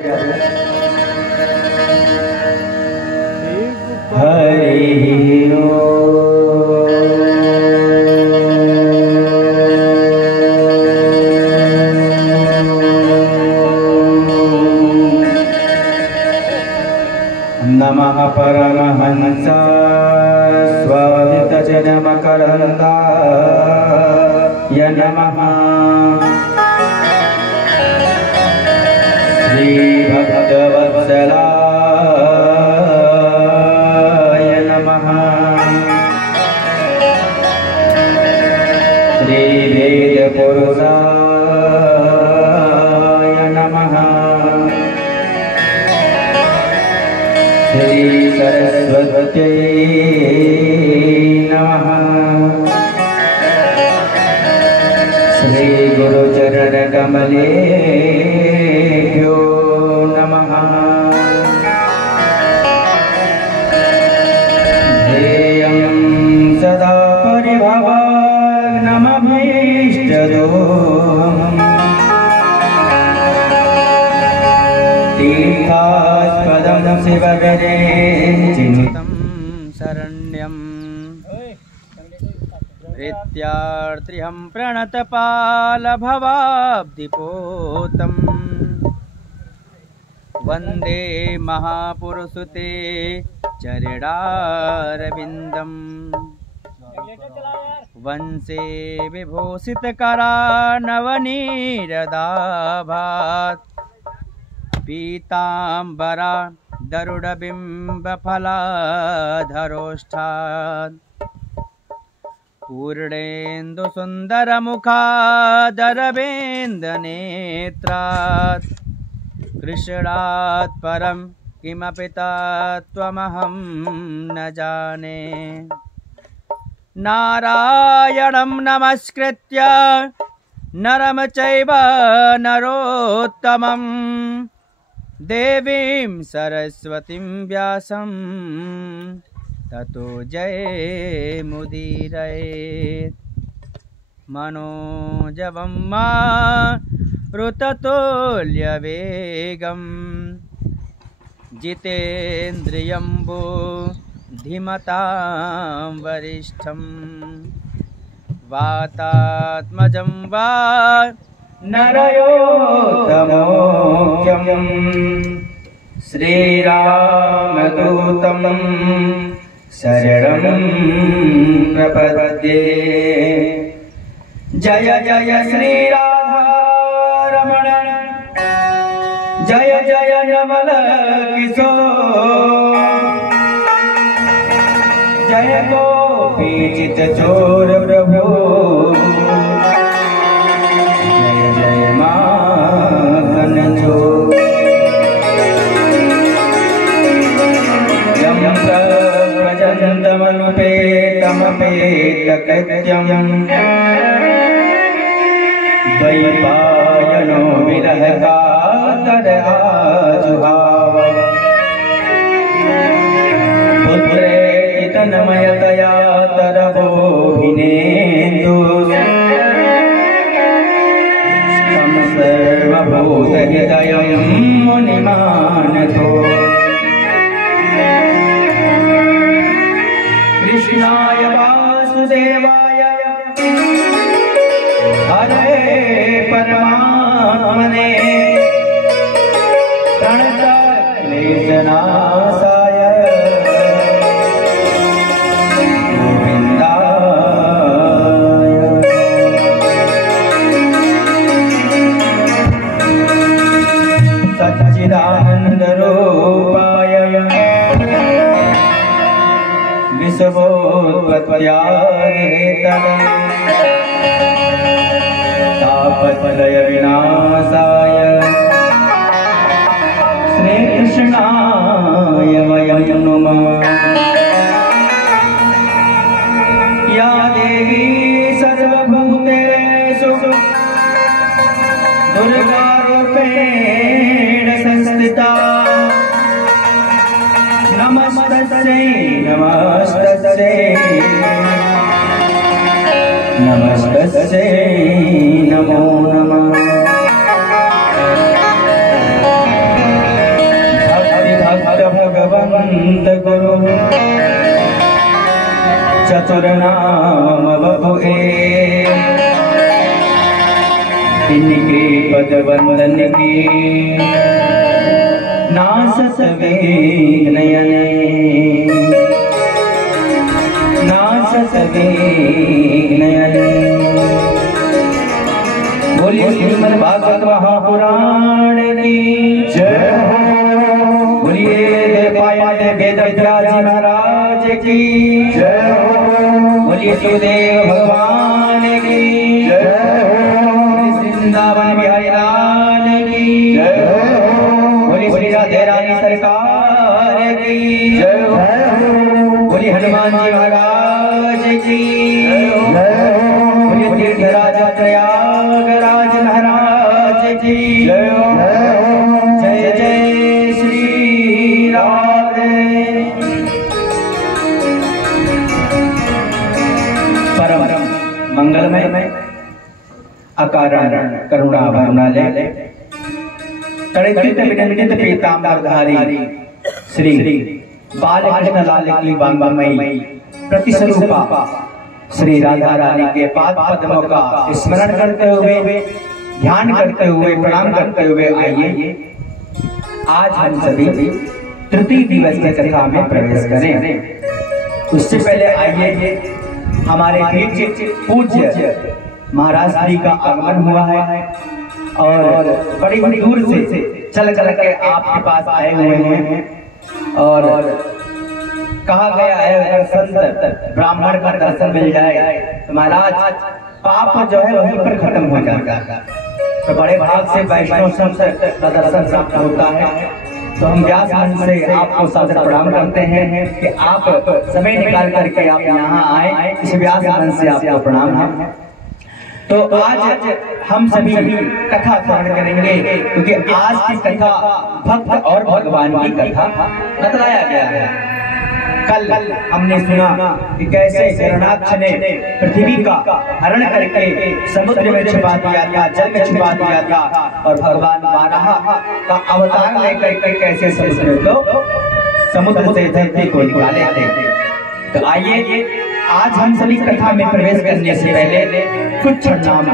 नमः परमहंस स्वादितजनमकरन्दाय नमः। श्रीभक्तवत्सलाय नमः। श्रीवेदपुरुषाय नमः। श्री सरस्वत्यै नमः। श्री गुरुचरणकमलेभ्यो नमः। ध्येयं सदा परिभवाग्नमभीष्टदोषम् तीर्थास्पदं शिवगरे चिन्तितं शरण्यं प्रीत्यार्त्रिहं प्रणतपालभवाब्धिपोतं वन्दे महापुरुषुते चरणारविन्दम्। वंशे विभूषितकरानवनीरदाभात् पीताम्बरा गरुडबिम्बफलाधरोष्ठात् पूर्णेन्दुसुन्दरमुखादरविन्दनेत्रात् कृष्णात् परं किमपि तत्त्वमहं न जाने। नारायणं नमस्कृत्य नरं चैव नरोत्तमं देवीं सरस्वतीं व्यासं ततो जयमुदीरयेत्। मनोजवं मारुततुल्यवेगं जितेन्द्रियं बुद्धिमतां वरिष्ठं वातात्मजं वा नरयोत्तमोऽख्यं श्रीरामदूतं शरणं प्रपद्ये। जय जय श्रीराधारमण जय जय नवल किशोर जय गोपीचित चोर प्रभु जय जय माखन चोर। यं प्रजन्तमनुपेतमपेतकृत्यं द्वैपायनो विरह कातर आजुहाव। पुत्रेति तन्मयतया तरवोऽभिनेन्दु तं सर्वभूतहृदयं मुनिमानतो। कृष्णाय वासुदेवाय हरे परमात्मने प्रणतक्लेशनाशाय गोविन्दाय। सच्चिदानन्दरूपाय विश्वोत्पत्त्यादिहेतवे तापत्रय विनाशाय श्रीकृष्णाय वयं नुमः। या देवी सर्वभूतेषु दुर्गारूपेण संस्थिता नमस्तस्यै नमस्तस्यै नमस्तस्यै नमो नमः। संत गुरु चतुर नाम बहु इनके पद वंदन की नासत वेग नयन नासत वेग नयन। बोलिए श्रीमद् भागवत महापुराण की जय हो। बोलिए देवपायन वेदव्यास जी महाराज की जय हो। बोलिए शिवदेव भगवान की जय हो। वृंदावन बिहारी लाल की जय हो। बोलिए श्री राधे रानी सरकार की जय हो। बोलिए हनुमान जी महाराज की जय हो। बोलिए तीर्थराज प्रयागराज महाराज की जय हो। जय जय श्री राधे। परम मंगलमय अकारण करुणा भरणालय तड़ित विनंदित पीतांबरधारी श्री बालकृष्ण लाल की वांगमयी प्रतिस्वरूपा श्री राधा रानी के पाद पद्मों का स्मरण करते हुए ध्यान करते हुए प्रणाम करते हुए आइए आज हम सभी तृतीय दिवस की कथा में प्रवेश करें। उससे पहले आइए हमारे पूज्य महाराज जी का आगमन हुआ है और बड़ी दूर से चल के आपके पास आए हुए हैं और कहा गया है अगर संत ब्राह्मण का दर्शन मिल जाए तो महाराज पाप जो है वहीं पर खत्म हो जाएगा। तो बड़े भाग से वैष्णव संत का दर्शन प्राप्त होता है। तो हम व्यास मंच से आपको सादर प्रणाम करते हैं कि आप समय निकाल करके आप यहाँ आए। इस व्यास मंच से आपको प्रणाम है। तो आज हम सभी कथा श्रवण करेंगे क्योंकि आज की कथा भक्त और भगवान की कथा बतलाया गया है। कल हमने सुना कि कैसे हिरण्याक्ष ने पृथ्वी का हरण करके समुद्र में छिपा दिया था, जल में छिपा दिया था और भगवान वाराह का अवतार लेकर के कैसे समुद्र से धरती को निकाले थे। तो आइए आज हम सभी कथा में प्रवेश करने से पहले कुछ नाम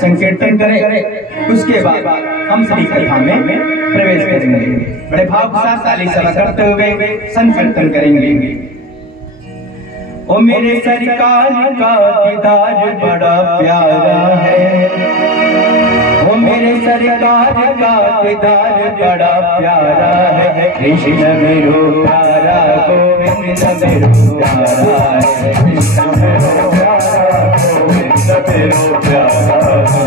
संकीर्तन करें, उसके बाद हम सभी कथा में प्रवेश करेंगे। बड़े भाव के साथ ताली सभा करते हुए संकीर्तन करेंगे। ओ मेरे सरकार का दीदार बड़ा प्यारा है, ओ मेरे सरकार का दीदार बड़ा प्यारा है। कृष्ण मेरो प्यारा गोविंद मेरो प्यारा है। कृष्ण मेरो प्यारा गोविंद मेरो प्यारा,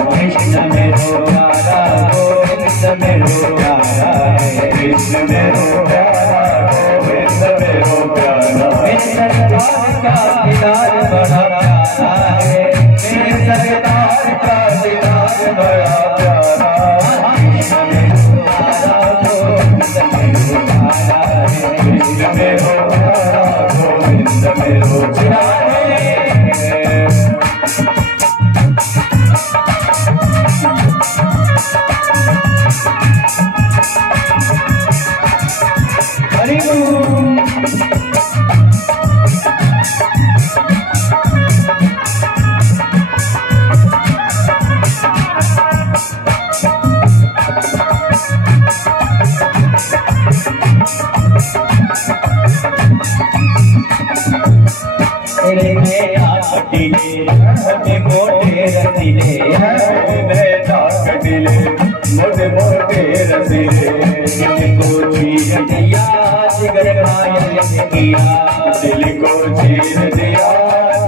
कृष्ण मेरो प्यारा गोविंद मेरो प्यारा है। कृष्ण मेरो प्यारा गोविंद मेरो प्यारा। मेरे सरकार का दीदार बड़ा प्यारा है, मेरे सरकार का दीदार बड़ा प्यारा। कृष्ण मेरो प्यारा गोविंद मेरो प्यारा है। कृष्ण मेरो प्यारा गोविंद मेरो प्यारा है। हरि मोटे रसीले मोटे मोटे रसीले को चीर दिया जिगर घायल किया, दिल को चीर दिया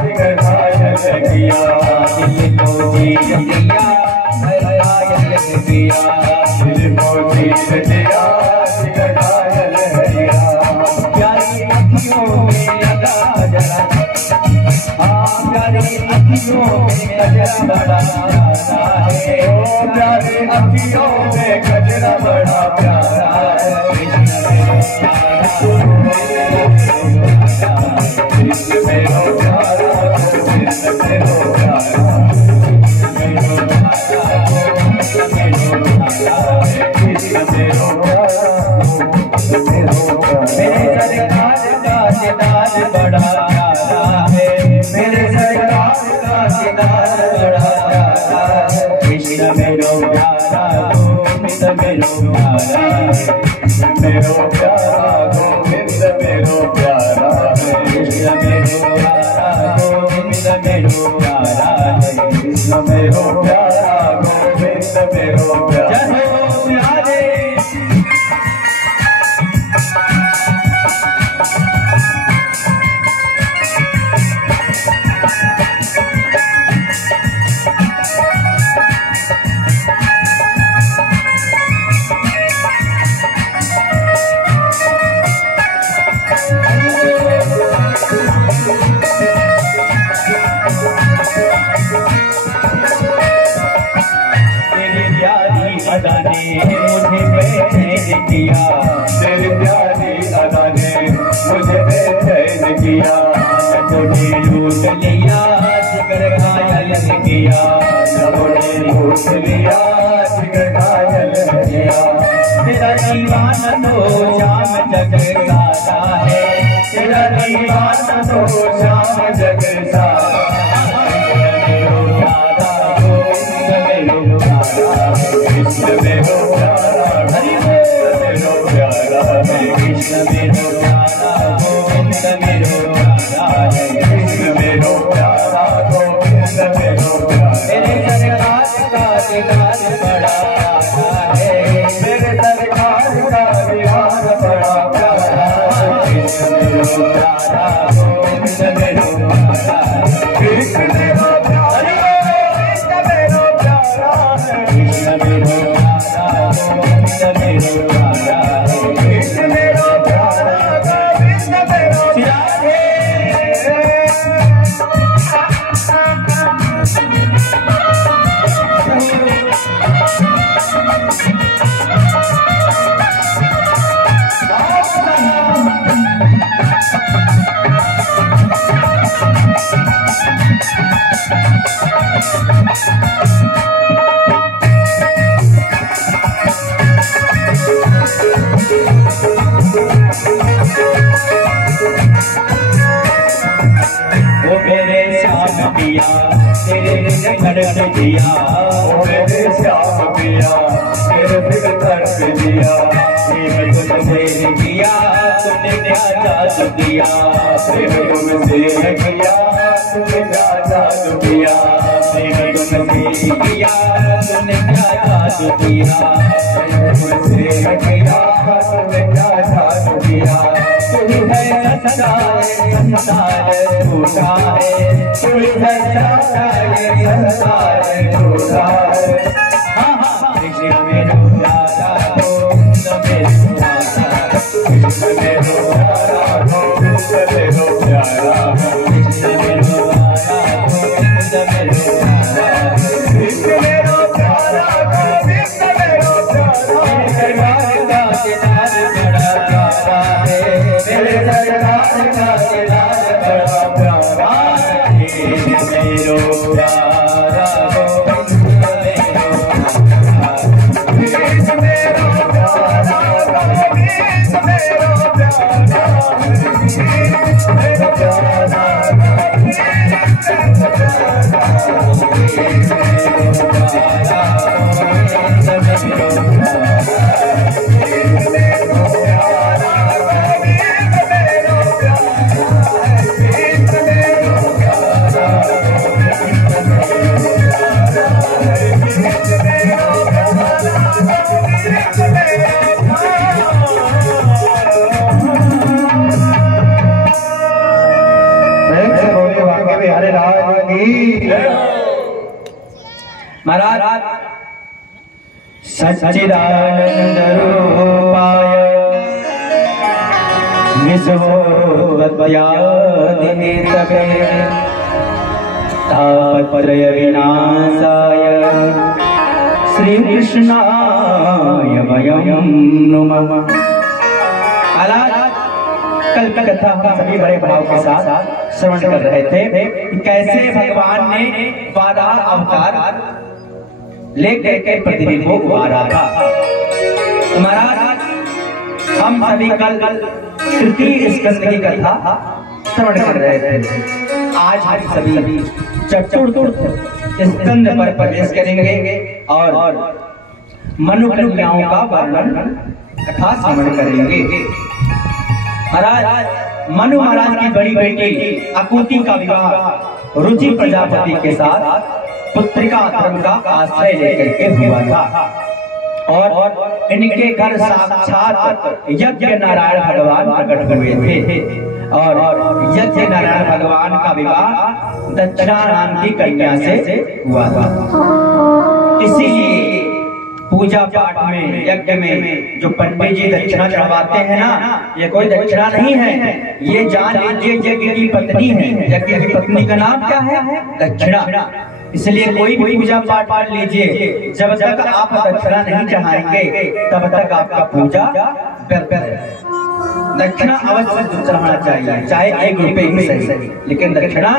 जिगर घायल किया, दिल को चीर दिया घायल किया, दिल को चीर दिया जिगर घायल किया। प्यारी अखियों में लगा जरा, प्यारी अखियों में गजरा बड़ा प्यारा है। ओ प्यारी अखियों में गजरा बड़ा प्यारा है। कृष्ण मेरो प्यारा कृष्ण मेरो प्यारा कृष्ण मेरो प्यारा कृष्ण मेरो प्यारा। मेरे सरकार का किरदार बड़ा प्यारा है, मेरे सरकार का किरदार बड़ा प्यारा है। कृष्ण मेरो प्यारा गोविंद मेरो प्यारा है, मेरो प्यारा गोविंद मेरो प्यारा है। कृष्ण मेरो प्यारा गोविंद मेरो प्यारा है, कृष्ण मेरो प्यारा गोविंद मेरो प्यारा। जय हो प्यारे अदा ने मुझे बेचैन किया, तेरी प्यारी अदा ने मुझे बेचैन किया। तूने लूट लिया जिगर घायल किया, तूने लूट लिया जिगर घायल किया। तेरा दीवाना तो श्याम जग सारा है, तेरा दीवाना तो श्याम जग सारा। कृष्ण मेरो प्यारा हरि मेरो प्यारा है, कृष्ण मेरो प्यारा गोविंद मेरो प्यारा है, कृष्ण मेरो प्यारा गोविंद मेरो प्यारा। मेरे सरकार का किरदार बड़ा प्यारा है, मेरे सरकार का किरदार बड़ा प्यारा है। कृष्ण मेरो प्यारा गोविंद मेरो प्यारा है, कृष्ण मेरो प्यारा गोविंद मेरो प्यारा है। कृष्ण मेरो प्यारा गोविंद मेरो प्यारा है, कृष्ण मेरो प्यारा गोविंद मेरो प्यारा है। वो मेरे श्याम पिया तेरे दिल धड़क दिया, वो मेरे श्याम पिया तेरे दिल धड़क दिया। प्रेम तुमसे किया तूने क्या जादू किया, प्रेम तुमसे किया तूने क्या जादू किया। प्रेम तुमसे किया तूने क्या जादू किया, प्रेम तुमसे किया तूने क्या जादू किया। तू है सच्चा संसार झूठा है, तू है सच्चा संसार झूठा है। हाँ हाँ कृष्ण मेरो प्यारा गोविंद मेरो प्यारा, कृष्ण मेरो प्यारा गोविंद मेरो प्यारा, कृष्ण मेरो प्यारा गोविंद मेरो प्यारा, कृष्ण मेरो प्यारा गोविंद मेरो प्यारा। सरकार का किरदार बड़ा प्यारा है, मेरे सरकार का किरदार बड़ा प्यारा है। मेरो प्यारा गोविंद मेरो प्यारा, कृष्ण मेरो प्यारा गोविंद मेरो प्यारा, कृष्ण मेरो प्यारा गोविंद मेरो प्यारा, कृष्ण मेरो प्यारा गोविंद मेरो महाराज सच्चिदानंद रूपाय विश्वोत्पत्त्यादिहेतवे तापत्रय विनाशाय श्री कृष्णाय वयं नमः। कल कथा हम सभी बड़े भाव के साथ श्रवण कर रहे थे कि कैसे भगवान ने वाराह अवतार लेकर के पृथ्वी को उबारा था। महाराज हम सभी कल तृतीय स्कंद की कथा श्रवण कर रहे थे। आज हम सभी चतुर्थ स्कंद पर प्रवेश करेंगे और मनु कन्याओं का वर्णन कथा श्रवण करेंगे। महाराज मनु महाराज की बड़ी बेटी अकुति का विवाह रुचि प्रजापति के साथ पुत्रिका धर्म का आश्रय लेकर के हुआ था और इनके घर साक्षात यज्ञ नारायण भगवान प्रकट हुए थे और यज्ञ नारायण भगवान का विवाह दक्षिणा नाम की कन्या से हुआ था। इसीलिए पूजा पाठ में यज्ञ में जो पंडित जी दक्षिणा चढ़वाते हैं ना, ये कोई दक्षिणा नहीं है, ये जान लीजिए यज्ञ की पत्नी है। यज्ञ की पत्नी का नाम क्या है? दक्षिणा। इसलिए कोई भी पूजा पाठ कर लीजिए, जब तक आप दक्षिणा नहीं चढ़ाएंगे तब तक आपका पूजा व्यर्थ है। दक्षिणा अवश्य चढ़ाना चाहिए, चाहे 1 रुपए ही सही, लेकिन दक्षिणा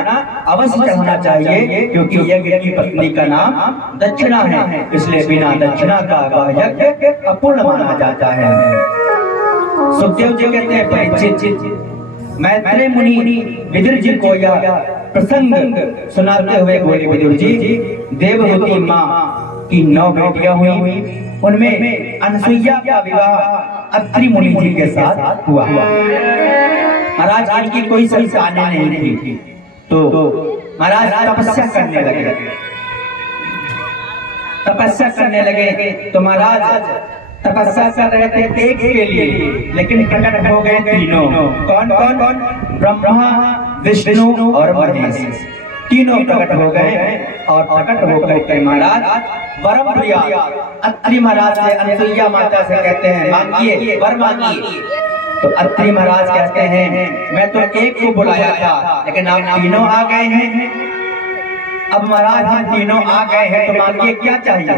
अवश्य चढ़ाना चाहिए, क्योंकि यज्ञ की पत्नी का नाम दक्षिणा है। इसलिए बिना दक्षिणा का वह यज्ञ अपूर्ण माना जाता है। सुखदेव जी कहते हैं, परीक्षित मैत्रेय मुनि विदुर जी को यह प्रसंग सुनाते हुए बोले, विदुर जी, देवहूति माँ की 9 बेटियां हुई, उनमें अनसुईया का विवाह अत्रि मुनि जी के साथ हुआ। महाराज इनकी कोई संतानें नहीं थी, तो महाराज तपस्या करने लगे। तो महाराज तपस्या कर रहे थे एक के लिए, लेकिन प्रकट हो गए तीनों। कौन कौन? ब्रह्मा, विष्णु और महेश, तीनों प्रकट हो गए और प्रकट होकर के महाराज वरम प्रिया अत्रि महाराज से अनसुईया माता से कहते हैं, मांगिए वर मांगिए। तो अत्रि महाराज कहते हैं, मैं तो एक को बुलाया था, लेकिन आप तीनों आ गए हैं। अब महाराज हम तीनों आ गए हैं, तो मांगिए क्या चाहिए?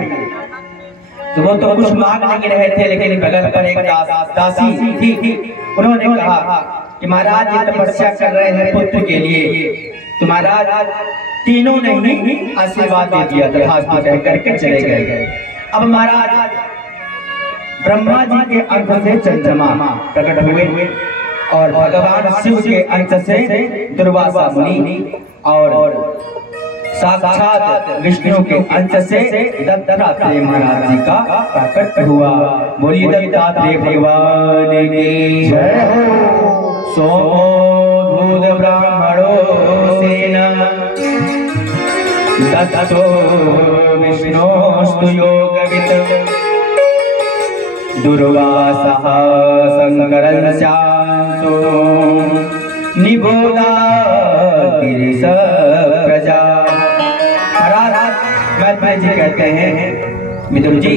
तो वो तो कुछ मांग नहीं रहे थे, लेकिन बगल पर एक दासी थी। उन्होंने कहा कि महाराज ये तपस्या कर रहे हैं पुत्र के लिए, तो महाराज तीनों ने ही आशीर्वाद दे दिया, तथास्तु कह करके चले गए। अब महाराज ब्रह्मा जी के अंश से चंद्रमा प्रकट हुए और भगवान शिव के अंश से दुर्वासा मुनि और साक्षात विष्णु के अंश से दत्तात्रेय महाराज जी का प्रकट हुआ। बोलिए दत्तात्रेय भगवान की जय हो। सोमो ब्राह्मणो सेन दत्तो विष्णोस्तु योगवित् दुर्वासः शंकरं शांतो निबोधा गिरिश प्रजा। महाराज जी कहते हैं, विदुर जी,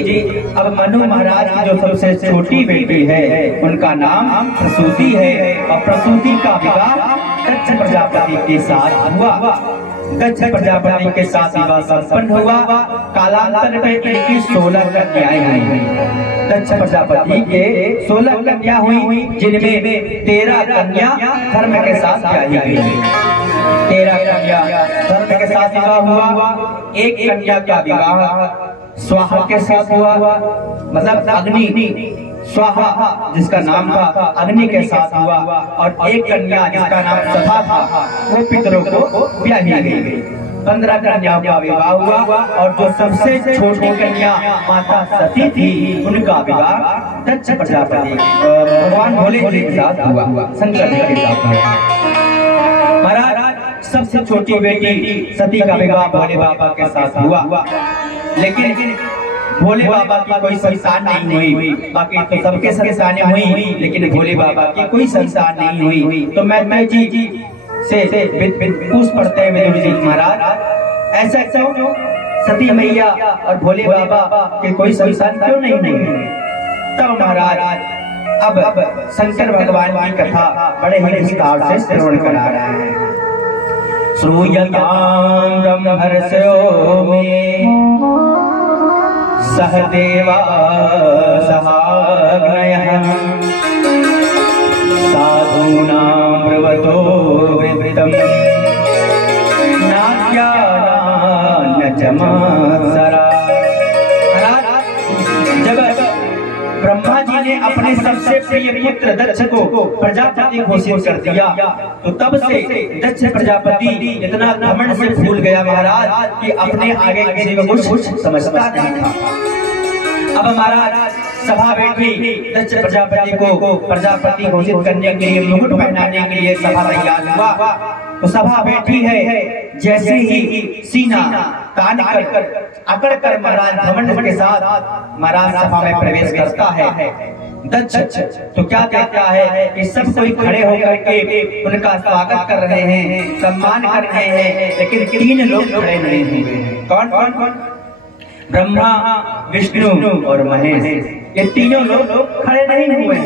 अब मनु महाराज की जो सबसे छोटी बेटी है उनका नाम प्रसूति है और प्रसूति का विवाह दक्ष प्रजापति के साथ हुआ। दक्ष प्रजापति के साथ विवाह संपन्न हुआ। कालांतर में इनकी 16 कन्याएं हुई। दक्ष प्रजापति के 16 कन्या हुई, जिनमें 13 कन्या धर्म के साथ ब्याही गई। 13 कन्या धर्म के साथ विवाह हुआ। एक कन्या का विवाह स्वाहा के साथ हुआ, मतलब अग्नि स्वाहा जिसका नाम था अग्नि के साथ हुआ, और एक कन्या जिसका नाम सभा था वो पितरों को ब्याही गई। 15 कन्याओं का विवाह हुआ और जो सबसे छोटी कन्या माता सती थी उनका विवाह दक्ष प्रजापति भगवान भोले जी के साथ हुआ, शंकर जी के साथ हुआ। महाराज सबसे छोटी बेटी सती का विवाह भोले बाबा के साथ हुआ, लेकिन भोले बाबा की कोई संतान नहीं हुई। बाकी तो सबके संतानें हुई, लेकिन भोले बाबा की कोई संतान नहीं हुई। तो मैं जी से पूछ पड़ते हैं विदुर जी, महाराज ऐसा क्यों? सती मैया और भोले बाबा के कोई संतान क्यों नहीं हुई? तब महाराज अब शंकर भगवान की कथा बड़े ही विस्तार से श्रवण करा रहे हैं। श्रूयतां ब्रह्मर्षयो मे सहदेवा सहाग्नयः साधूनां ब्रवतो वित्तं नाज्ञानान् चमत्सरा। जब ब्रह्मा जी ने अपने सबसे प्रिय पुत्र दक्ष को प्रजापति घोषित कर दिया, तो तब से दक्ष प्रजापति इतना घमंड से भूल गया महाराज कि अपने आगे किसी को कुछ समझता नहीं था। अब महाराज सभा बैठी, दक्ष प्रजापति को प्रजापति घोषित करने के लिए, मुकुट पहनाने के लिए सभा तैयार हुआ। तो सभा बैठी है, जैसे ही सीना तान कर अकड़ कर महाराज घमंड के साथ महाराज सभा में प्रवेश करता है दक्ष, तो क्या कहता है कि सब कोई खड़े होकर के उनका स्वागत कर रहे हैं, सम्मान कर रहे हैं, लेकिन 3 लोग खड़े नहीं हुए। कौन कौन कौन? ब्रह्मा, विष्णु और महेश, ये तीनों लोग खड़े नहीं हुए।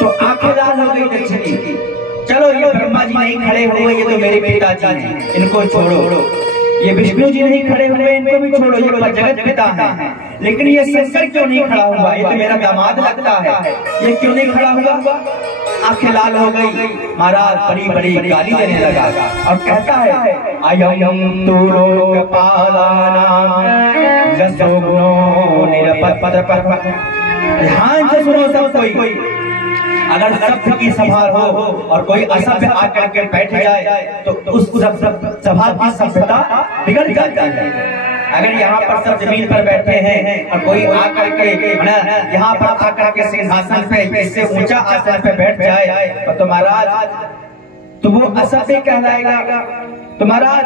तो आंखें लाल हो गई दक्ष की, चलो ये ब्रह्मा जी नहीं खड़े हुए, ये तो मेरे पिताजी हैं, इनको छोड़ो। ये विष्णु जी नहीं खड़े हुए, इनको भी छोड़ो, ये जगत पिता है। लेकिन ये शंकर क्यों नहीं खड़ा हुआ? ये तो मेरा दामाद लगता है, ये क्यों नहीं खड़ा हुआ? आंखें लाल हो गई। महाराज बड़ी बड़ी गाली देने लगा और कहता है अयं तु लोकपालानां यशोगुणो निरपत्रपः। ध्यान से सुनो सब कोई, अगर सभ्य की सभा हो और कोई असभ्य आकर के बैठ जाए तो उस सभा की सभ्यता बिगड़ जाती है। अगर यहाँ पर सब जमीन पर बैठे हैं और कोई आकर के यहाँ पर आकर के सिंहासन पे, इससे ऊंचा आसन पे बैठ जाए तो महाराज तो वो असभ्य कहलाएगा। तो महाराज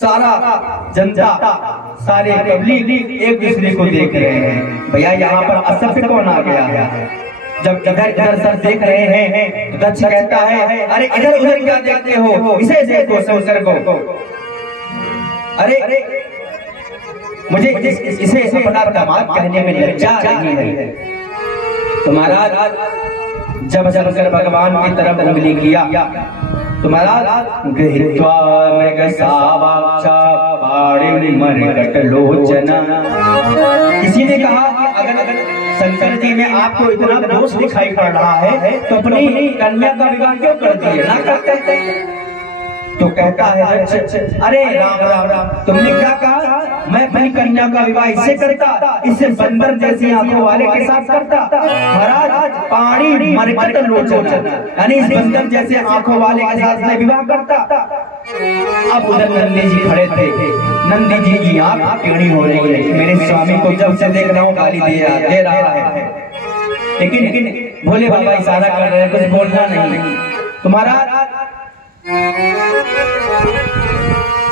सारा जनता, सारे पब्लिक एक दूसरे को देख रहे हैं, भैया यहाँ पर असभ्य कौन आ गया है। जब इधर इधर सब देख रहे हैं तो दक्ष कहता है अरे इधर उधर क्या देखते हो, इसे देखो शंकर को। अरे मुझे इसे अपना दामाद कहने में लज्जा रही है। तो महाराज जब शंकर भगवान की तरफ उंगली किया तो महाराज गृहीत्वा मृगसावाक्षा पाणिनिमर्कटलोचना, किसी ने कहा कि अगर शंकर जी में आपको इतना दोष दिखाई पड़ रहा है तो अपनी कन्या का विवाह क्यों कर दिए, ना करते? तो कहता है अरे राम राम राम, तुमने क्या कहा? मैं अपनी कन्या का विवाह इससे करता, इससे बंदर जैसी आंखों वाले के साथ करता। महाराज पाणी मरकट लोचन, यानी इस बंदर जैसे आंखों वाले के साथ मैं विवाह करता। अब उधर नंदी जी खड़े थे, नंदी जी की आंख टेढ़ी हो रही है, मेरे स्वामी को जब से देख रहा हूँ गाली दे रहा है, लेकिन भोले बाबा इशारा कर रहे हैं, कुछ बोलना नहीं। तो महाराज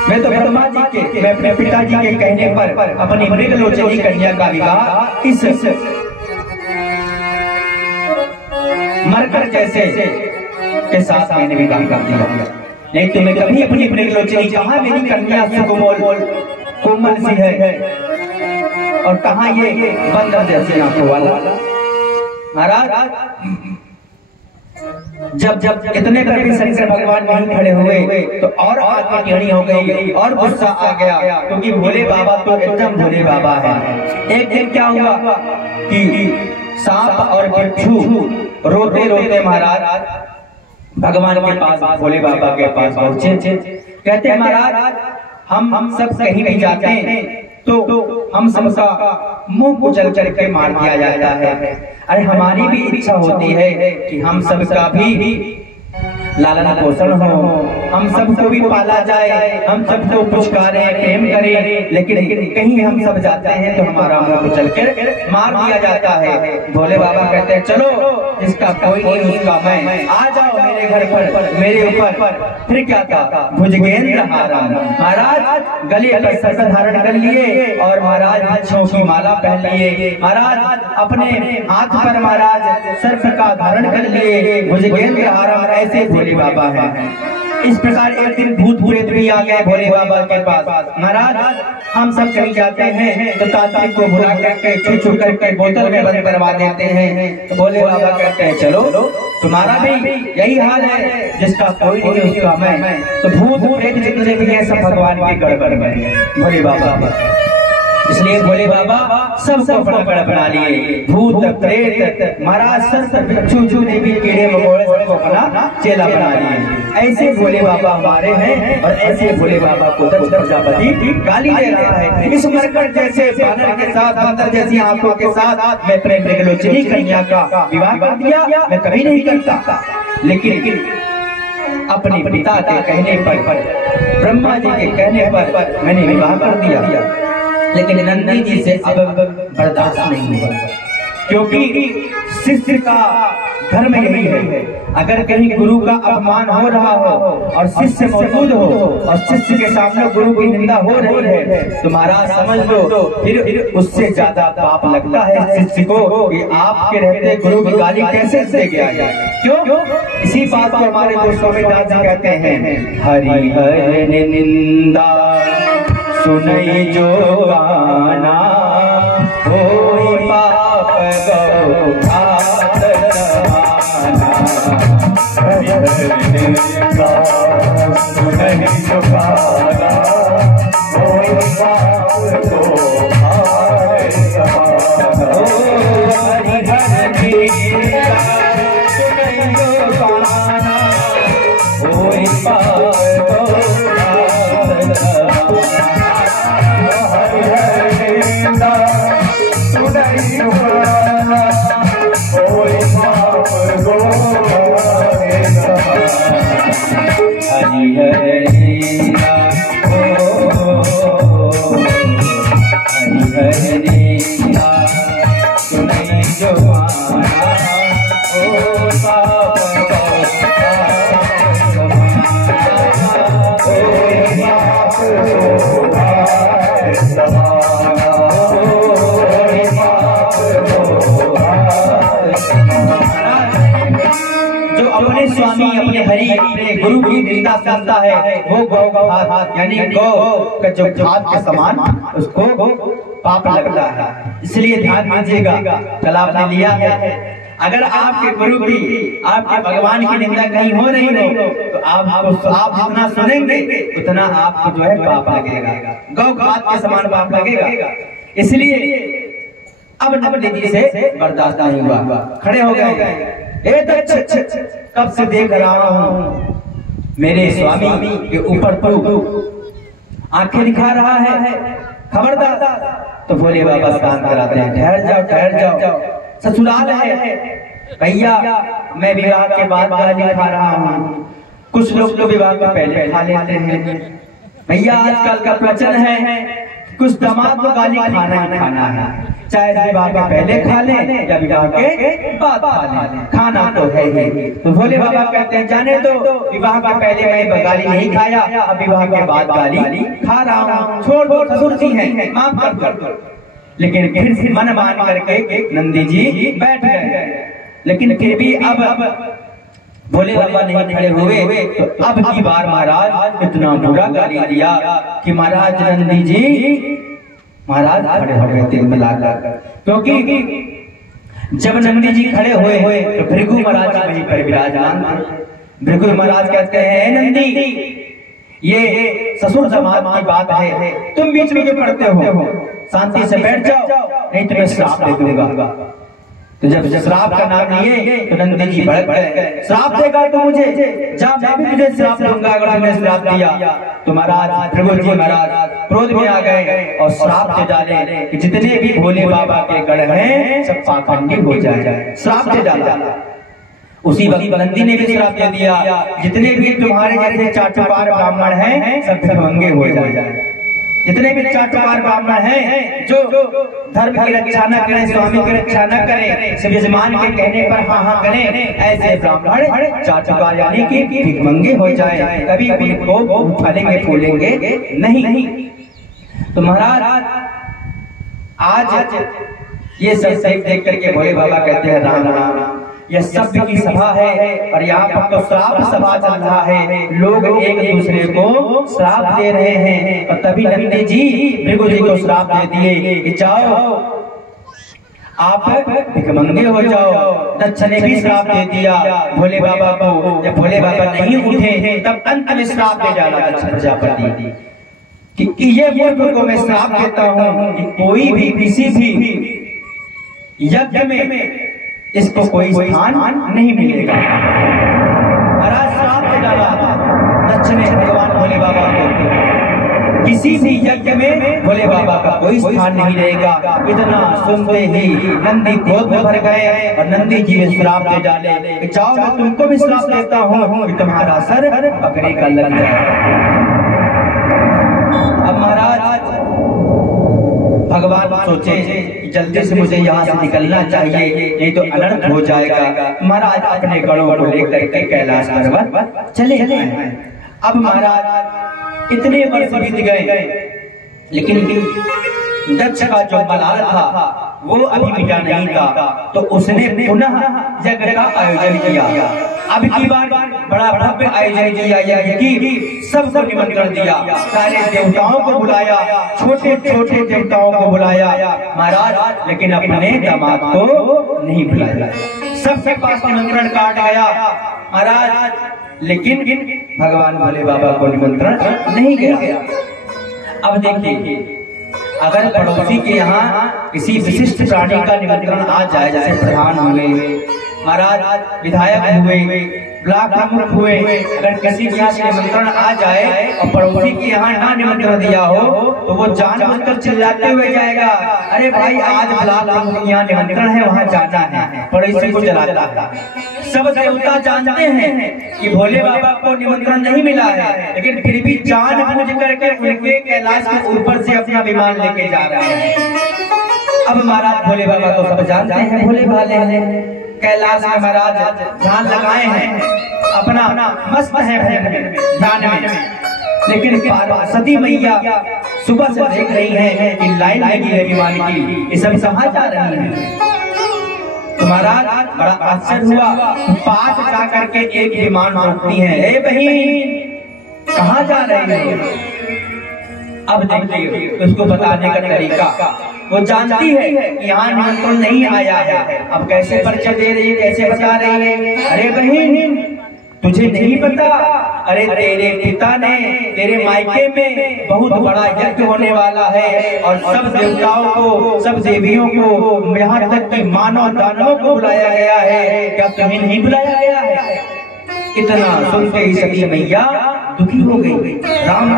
मैं तो ब्रह्मा जी के, मैं अपने पिताजी के कहने पर अपनी मृगलोचनी कन्या का विवाह इस मरकट जैसे के साथ मैंने विवाह कर दिया। नहीं तो मैं कभी अपनी मृगलोचनी, कहाँ मेरी कन्या सुकोमल कोमल सी है और कहाँ ये बंदर जैसे आंखों वाला। महाराज जब जब इतने पर भी शंकर भगवान नहीं खड़े हुए तो और आत्मा टेढ़ी हो गई और गुस्सा आ गया, क्योंकि भोले बाबा तो एकदम भोले बाबा है। एक दिन क्या हुआ कि सांप और बिच्छू रोते रोते महाराज भगवान के पास, भोले बाबा के पास पहुंचे। कहते हैं महाराज हम सब कहीं भी जाते हैं तो हम सबका मुंह कुचल करके मार दिया जाता है। अरे हमारी भी इच्छा होती है कि हम सबका भी लालन पोषण हो, हम सबको भी पाला जाए, हम सबको पुचकारे प्रेम करें, लेकिन कहीं हम सब जाते हैं तो हमारा मुंह कुचल कर मार दिया जाता है। भोले बाबा कहते हैं चलो जिसका कोई नहीं उसका मैं, आ जाओ मेरे घर पर, मेरे ऊपर। फिर क्या था, भुजगेंद्र हारा। महाराज गले पर सर्प धारण कर लिए और महाराज हाथों की माला पहन लिए, महाराज अपने हाथ पर महाराज सर्प का धारण कर लिए, भुजगेंद्र हारा। ऐसे भोले बाबा है। इस प्रकार एक दिन भूत प्रेत भी आ गए भोले बाबा के पास। महाराज हम सब कहीं जाते हैं तो तांत्रिक को बुला करके छू छू करके बोतल में बंद करवा देते हैं। तो भोले बाबा कहते हैं चलो तुम्हारा भी यही हाल है, जिसका कोई नहीं उसका मैं। तो भूत प्रेत जितने भी हैं सब भगवान के गड़बड़ में भोले बाबा। इसलिए भोले बाबा सबको अपना बना लिए। भूत प्रेत महाराज सर्प बिच्छू देवी कीड़े मकोड़े सबको अपना चेला बना लिए। ऐसे भोले बाबा हमारे हैं और ऐसे भोले बाबा को दक्ष प्रजापति गाली दे रहा है। इस मरकट जैसे बानर के साथ, बंदर जैसी आंखों के साथ मैं प्रेम त्रिलोचनी कन्या का विवाह कर दिया, मैं कभी नहीं करता। लेकिन अपने पिता के कहने पर, ब्रह्मा जी के कहने पर मैंने विवाह कर दिया। लेकिन नंदी जी से अब बर्दाश्त नहीं हुआ, क्योंकि शिष्य का धर्म यही है, अगर कहीं गुरु का अपमान हो रहा हो और शिष्य मौजूद हो और शिष्य के सामने गुरु की निंदा हो रही है तो महाराज समझ लो फिर उससे ज्यादा पाप लगता है शिष्य को कि आपके रहते गुरु की गाली कैसे दे गया। क्यों? इसी बात को हमारे दोस्तों में दास जी कहते हैं, हरि हर निंदा सुनई जो गाना होई पाप गौ घात समाना। हरि हर निंदा सुनई जो गाना होई पाप गौ घात समाना। हरि हर निंदा सुनई जो गाना होई पाप गौ घात समाना। अपने स्वामी अपने हरि अपने गुरु की निंदा करता है वो गौ घात यानी गौ का जो घात के समान उसको पाप लगता है। इसलिए ध्यान दीजिएगा, कल आपने लिया है अगर आपके गुरु की आपके भगवान की निंदा कहीं हो रही हो तो आप जितना सुनेंगे उतना आपको जो है पाप लगेगा, गौ घात के समान पाप लगेगा। इसलिए अब नंदी जी से बर्दाश्त नहीं हुआ, खड़े हो गए। कब से देख रहा हूँ मेरे स्वामी के ऊपर तू आंखें दिखा रहा है, खबरदार। तो भोले बाबा शांत कराते हैं, ठहर जाओ ससुराल है भैया, मैं विवाह के बाद गाली खा रहा हूँ, कुछ लोग तो विवाह के पहले खा लेते हैं भैया। आजकल का प्रचलन है कुछ दामाद को गाली खाना है, चाहे विवाह के पहले खा ले या विवाह के बाद खा ले, खाना तो है ही। तो भोले बाबा कहते हैं जाने दो, विवाह के पहले मैं गाली नहीं खाया, अब विवाह के बाद गाली खा रहा हूँ, छोड़ दो ससुर जी हैं माफ कर। लेकिन फिर मन मान करके नंदी जी बैठ गए। लेकिन फिर भी अब भोले बाबा नहीं खड़े हुए तो अब की बार महाराज इतना बुरा गाली दिया कि महाराज नंदी जी महाराज खड़े हो गए तिल मिलाकर, क्योंकि जब नंदी जी खड़े हुए तो भृगु महाराज वहीं पर विराजमान। भृगु महाराज कहते हैं नंदी ये ससुर समाज की बात है, तुम बीच में क्यों पड़ते हो, शांति से बैठ जाओ नहीं तुम्हें श्राप दे दूंगा। तो जब श्राप का नाम लिए तो नंदी जी भड़क गए, श्राप देगा तो मुझे जा, मैं भी तुझे श्राप दूंगा अगर तुमने श्राप दिया। तो महाराज भृगु जी महाराज क्रोध में आ गए और श्राप दे डाले कि जितने भी भोले बाबा के गढ़ हैं सब पाखंडी हो जाए, श्राप दे डाला। उसी वक्त नंदी ने भी श्राप दे दिया, जितने भी तुम्हारे जैसे चाटुकार ब्राह्मण हैं सब भिखमंगे हो जाए, जितने भी चाटुकार ब्राह्मण हैं जो धर्म की रक्षा न करें, स्वामी की रक्षा न करें, सिर्फ यजमान के कहने पर हाँ करें, ऐसे ब्राह्मण चाटुकार यानी कि भिखमंगे हो जाए, कभी उनको फलेंगे फूलेंगे नहीं। तो महाराज आज ये सब देख करके भोले बाबा कहते हैं राम राम, यह सभ्य की सभा है और यहाँ पर तो श्राप सभा चल रहा है, लोग एक दूसरे को श्राप दे रहे हैं। और तभी नंदी जी भृगु जी को श्राप दे दिए कि जाओ आप भिखमंगे हो जाओ। दक्ष ने भी श्राप दे दिया भोले बाबा को, जब भोले बाबा नहीं उठे तब अंत में श्राप दे डाला दक्ष प्रजापति कि ये मूर्ख को मैं श्राप देता हूं कि कोई भी किसी भी यज्ञ में इसको कोई स्थान नहीं मिलेगा। महाराज श्राप दे डाला दक्ष ने भगवान भोले बाबा को, किसी भी यज्ञ में भोले बाबा का कोई स्थान नहीं रहेगा। इतना सुनते ही नंदी क्रोध में भर गए और नंदी जी ने श्राप दे डाले कि जाओ मैं तुमको भी श्राप देता हूँ कि तुम्हारा सर पकड़े का लग जाए। अब महाराज भगवान सोचे जल्दी से मुझे यहाँ से निकलना चाहिए, नहीं तो अनर्थ हो जाएगा। महाराज अपने गणों को लेकर के कैलाश पर्वत चले गए। अब महाराज इतने वर्ष बीत गए, लेकिन दक्ष का जो मलाल था वो अभी मिटा नहीं था, तो उसने पुनः यज्ञ का आयोजन किया। अब की बार बड़ा भव्य आयोजन किया, यज्ञ की सबको निमंत्रण दिया, सारे देवताओं को बुलाया, छोटे छोटे देवताओं को बुलाया महाराज, लेकिन अपने दामाद को नहीं बुलाया। सबके पास निमंत्रण कार्ड आया महाराज, लेकिन भगवान भोले बाबा को निमंत्रण नहीं गया। अब देखिए, अगर पड़ोसी के यहाँ किसी विशिष्ट प्राणी का निमंत्रण आ जाए, जैसे प्रधान हुए महाराज, विधायक हुए, ब्लॉक प्रमुख हुए, अगर किसी के यहाँ निमंत्रण आ जाए और पड़ोसी के यहाँ ना निमंत्रण दिया हो तो वो जानबूझकर चिल्लाते हुए जाएगा, अरे भाई आज ब्लॉक प्रमुख के यहाँ निमंत्रण है, वहाँ जाना है, पड़ोसी को जलाता है। सब देवता जानते हैं कि भोले बाबा को निमंत्रण नहीं मिला है, लेकिन फिर भी जानबूझ करके उनके कैलाश के ऊपर से अपना विमान लेके जा रहे हैं। अब महाराज भोले बाबा को सब जानते हैं, भोले भाले हैं, कैलाश में महाराज ध्यान लगाए हैं, अपना मस्त है ध्यान में, लेकिन पार्वती मैया सुबह से देख रही है कि लाइन लगी है विमान की, ये सब कहाँ जा रही है। तो महाराज बड़ा आश्चर्य हुआ, पास जा करके एक विमान रोकती है, ए बहन कहाँ जा रही है। अब देखिए उसको बताने का तरीका, वो जानती है कि यहाँ निमंत्रण नहीं आया है, अब कैसे परिचय दे रही है, कैसे बता रही है, अरे बहन तुझे नहीं पता, अरे तेरे पिता ने तेरे मायके में बहुत बड़ा यज्ञ होने वाला है और सब देवताओं को, सब देवियों को, यहाँ तक कि मानव दानवों को बुलाया गया है, क्या तुम्हें नहीं बुलाया गया है। इतना सुनते ही सती मैया दुखी हो गई। राम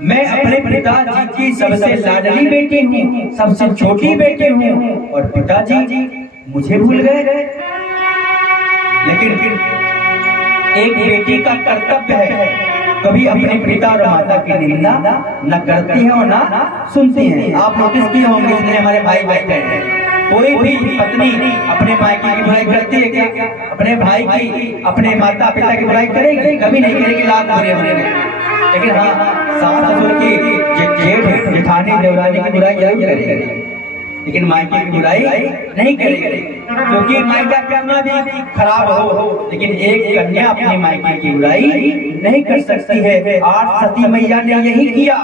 मैं अपने पिताजी की सबसे लाडली बेटी हूँ, सबसे छोटी बेटी हूँ, और पिताजी मुझे भूल गए। लेकिन एक बेटी का कर्तव्य है कभी अपने पिता और माता की निंदा न करती है और न सुनती है। आप नोटिस किए होंगे जितने हमारे भाई बैठे हैं, कोई भी पत्नी अपने मायके की बुराई करती है क्या? अपने भाई की, अपने माता पिता की बुराई करेगी? कभी नहीं करेगी, लाख बुरे होंगे। लेकिन हाँ, सास ससुर की, जेठ जेठानी देवरानी की बुराई जरूर करेगी, लेकिन मायके की बुराई नहीं करेगी, क्योंकि मायका कितना भी खराब हो, लेकिन एक कन्या अपने मायके की बुराई नहीं कर सकती है। आज सती मैया ने यही किया,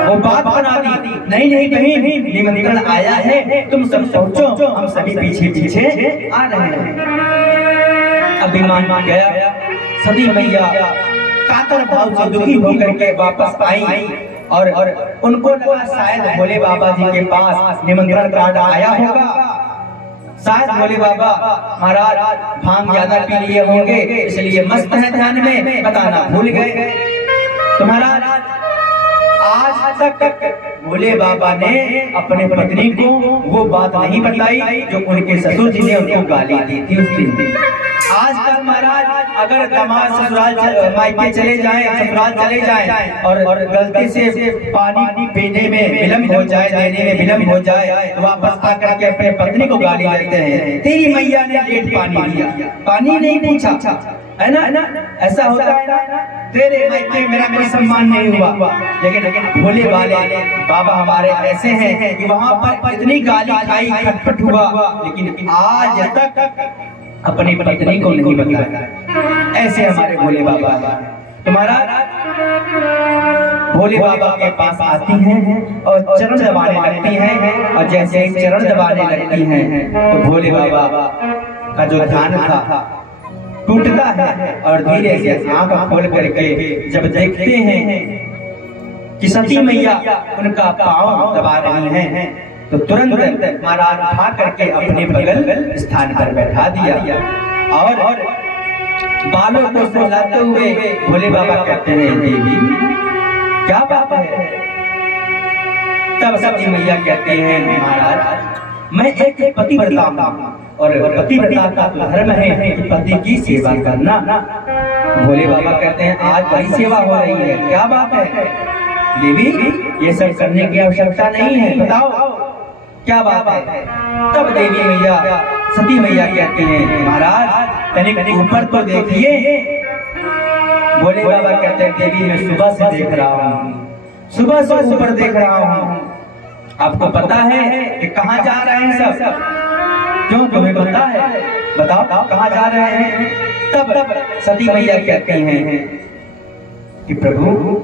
वो बात बना दी, नहीं नहीं बहन निमंत्रण आया है, तुम सब सोचो, हम सभी पीछे पीछे आ रहे हैं। अब विमान मान गया, सती मैया कातर भाव से दुखी होकर के वापस आई और उनको लगा शायद भोले बाबा जी के पास निमंत्रण कार्ड आया होगा, शायद भोले बाबा महाराज भांग ज्यादा पी लिए होंगे, इसलिए मस्त है ध्यान में, बताना भूल गए। तो महाराज आज तक भोले बाबा ने अपने पत्नी को वो बात नहीं बताई जो उनके ससुर जी ने उनको गाली दी थी उस दिन। आज तक महाराज अगर दामाद ससुराल मायके चले जाएं, ससुराल चले जाएं और गलती से पानी पीने में विलम्ब हो जाए, देने में विलम्ब हो जाए, तो वापस आकर के अपने पत्नी को गाली देते हैं, तेरी मैया ने लेट पानी दिया, पानी नहीं पूछा, है ना, ऐसा होता है ना, तेरे मायके मेरा कोई सम्मान नहीं हुआ। लेकिन भोले वाले बाबा हमारे ऐसे हैं कि वहाँ पर इतनी गाली खाई, खटपट हुआ, लेकिन आज तक अपनी पत्नी को नहीं बताया। ऐसे हमारे भोले बाबा हैं। तो महाराज भोले बाबा के पास आती हैं और चरण दबाने लगती हैं, और जैसे ही चरण दबाने लगती हैं तो भोले बाबा का जो ध्यान था टूटता है और धीरे से आंख खोल करके जब देखते हैं कि सती मैया उनका पांव दबा रही हैं, तो तुरंत महाराज उठा करके अपने बगल स्थान पर बैठा दिया और बालों को सहलाते हुए भोले बाबा कहते हैं, देवी क्या बात है? तब सती मैया कहते हैं, महाराज मैं एक पतिव्रता हूं और पतिव्रता का धर्म है कि पति की सेवा करना। भोले बाबा कहते हैं, आज बड़ी सेवा हो रही है, क्या बात है? देवी ये सब करने की आवश्यकता नहीं है, बताओ क्या बात है? तब देवी मैया सती मैया कहते हैं, महाराज तनिक ऊपर तो देखिए। भोले बाबा कहते हैं, देवी मैं सुबह से देख रहा हूँ, सुबह से ऊपर देख रहा हूँ। आपको पता है कि कहाँ जा रहे हैं सब? क्यों तुम्हें पता है? बताओ कहाँ जा रहे हैं? तब सती मैया कहती हैं कि प्रभु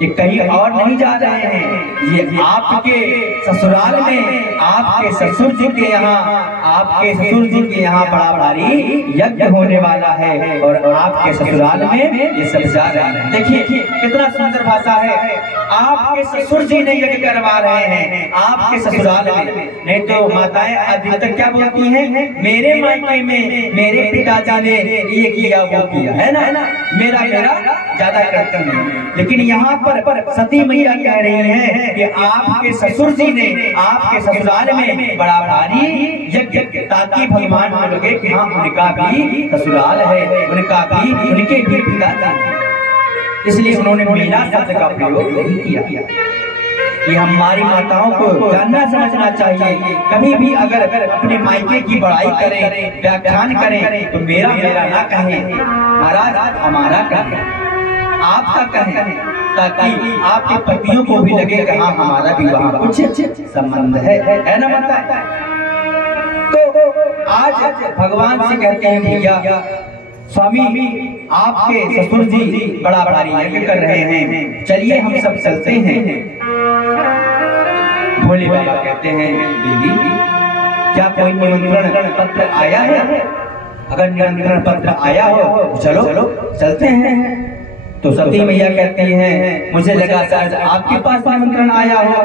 ये कहीं और नहीं जा रहे हैं, ये आपके ससुराल में, आपके ससुर जी के यहाँ, आपके ससुर जी के यहाँ बड़ा भारी यज्ञ होने वाला है और आपके ससुराल में ये सब जा रहे हैं। देखिए कितना सुंदर भाषा है, आपके ससुर जी ने यज्ञ करवा रहे हैं आपके ससुराल में। नहीं तो माताएं अधिकतर क्या बोलती हैं, मेरे मायके में मेरे पिताजी ने ये किया वो किया, है ना, मेरा ज्यादा करते हैं। लेकिन यहाँ पर सती मैया कह रही हैं कि आपके ससुर जी ने आपके ससुराल में बड़ा भारी यज्ञ, ताकि भगवान को लगे कि हाँ उनका भी ससुराल है, उनका भी, उनके भी पिताजी। इसलिए उन्होंने मीना शब्द का प्रयोग नहीं किया। ये हमारी माताओं को जानना समझना चाहिए। कभी भी अगर अपने मायके की बड़ाई करें, व्याख्यान करें, तो मेरा ना कहें, महाराज हमारा कहें, आपका कहें, ताकि आपके पतियों को भी लगे कि हाँ हमारा भी वहाँ कुछ संबंध है ना माता? तो आज भगवान से कहते हैं, भैया स्वामी आपके ससुर जी बड़ा भारी यज्ञ कर रहे हैं, चलिए हम सब चलते हैं। भोले बाबा कहते हैं, देवी क्या कोई निमंत्रण पत्र आया है? अगर निमंत्रण पत्र आया हो तो चलो चलते हैं। तो सती मैया कहती हैं, मुझे लगा शायद आपके पास निमंत्रण आया हो,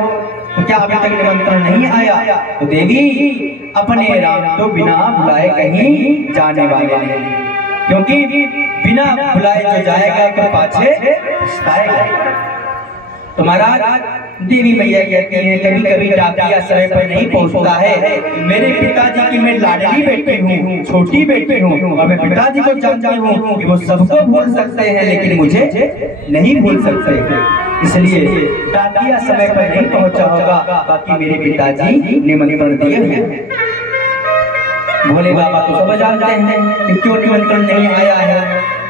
तो क्या अभी तक निमंत्रण नहीं आया? तो देवी अपने राम तो बिना बुलाए कहीं जाने वाले नहीं, क्योंकि बिना बुलाए जो जाएगा तो पाछे पछताएगा। तो महाराज देवी मैया कहती हैं, कभी कभी डाकिया समय पर नहीं पहुंचता है। मेरे पिताजी की मैं लाडली बेटी हूँ, छोटी बेटी हूँ, और मैं पिताजी को जानती हूँ कि वो सबको भूल सकते हैं लेकिन मुझे नहीं भूल सकते। इसलिए डाकिया समय पर नहीं पहुंचा होगा, बाकी मेरे पिताजी निमंत्रण दिए हैं। भोले बाबा तो सब जानते हैं कि क्यों निमंत्रण नहीं आया है,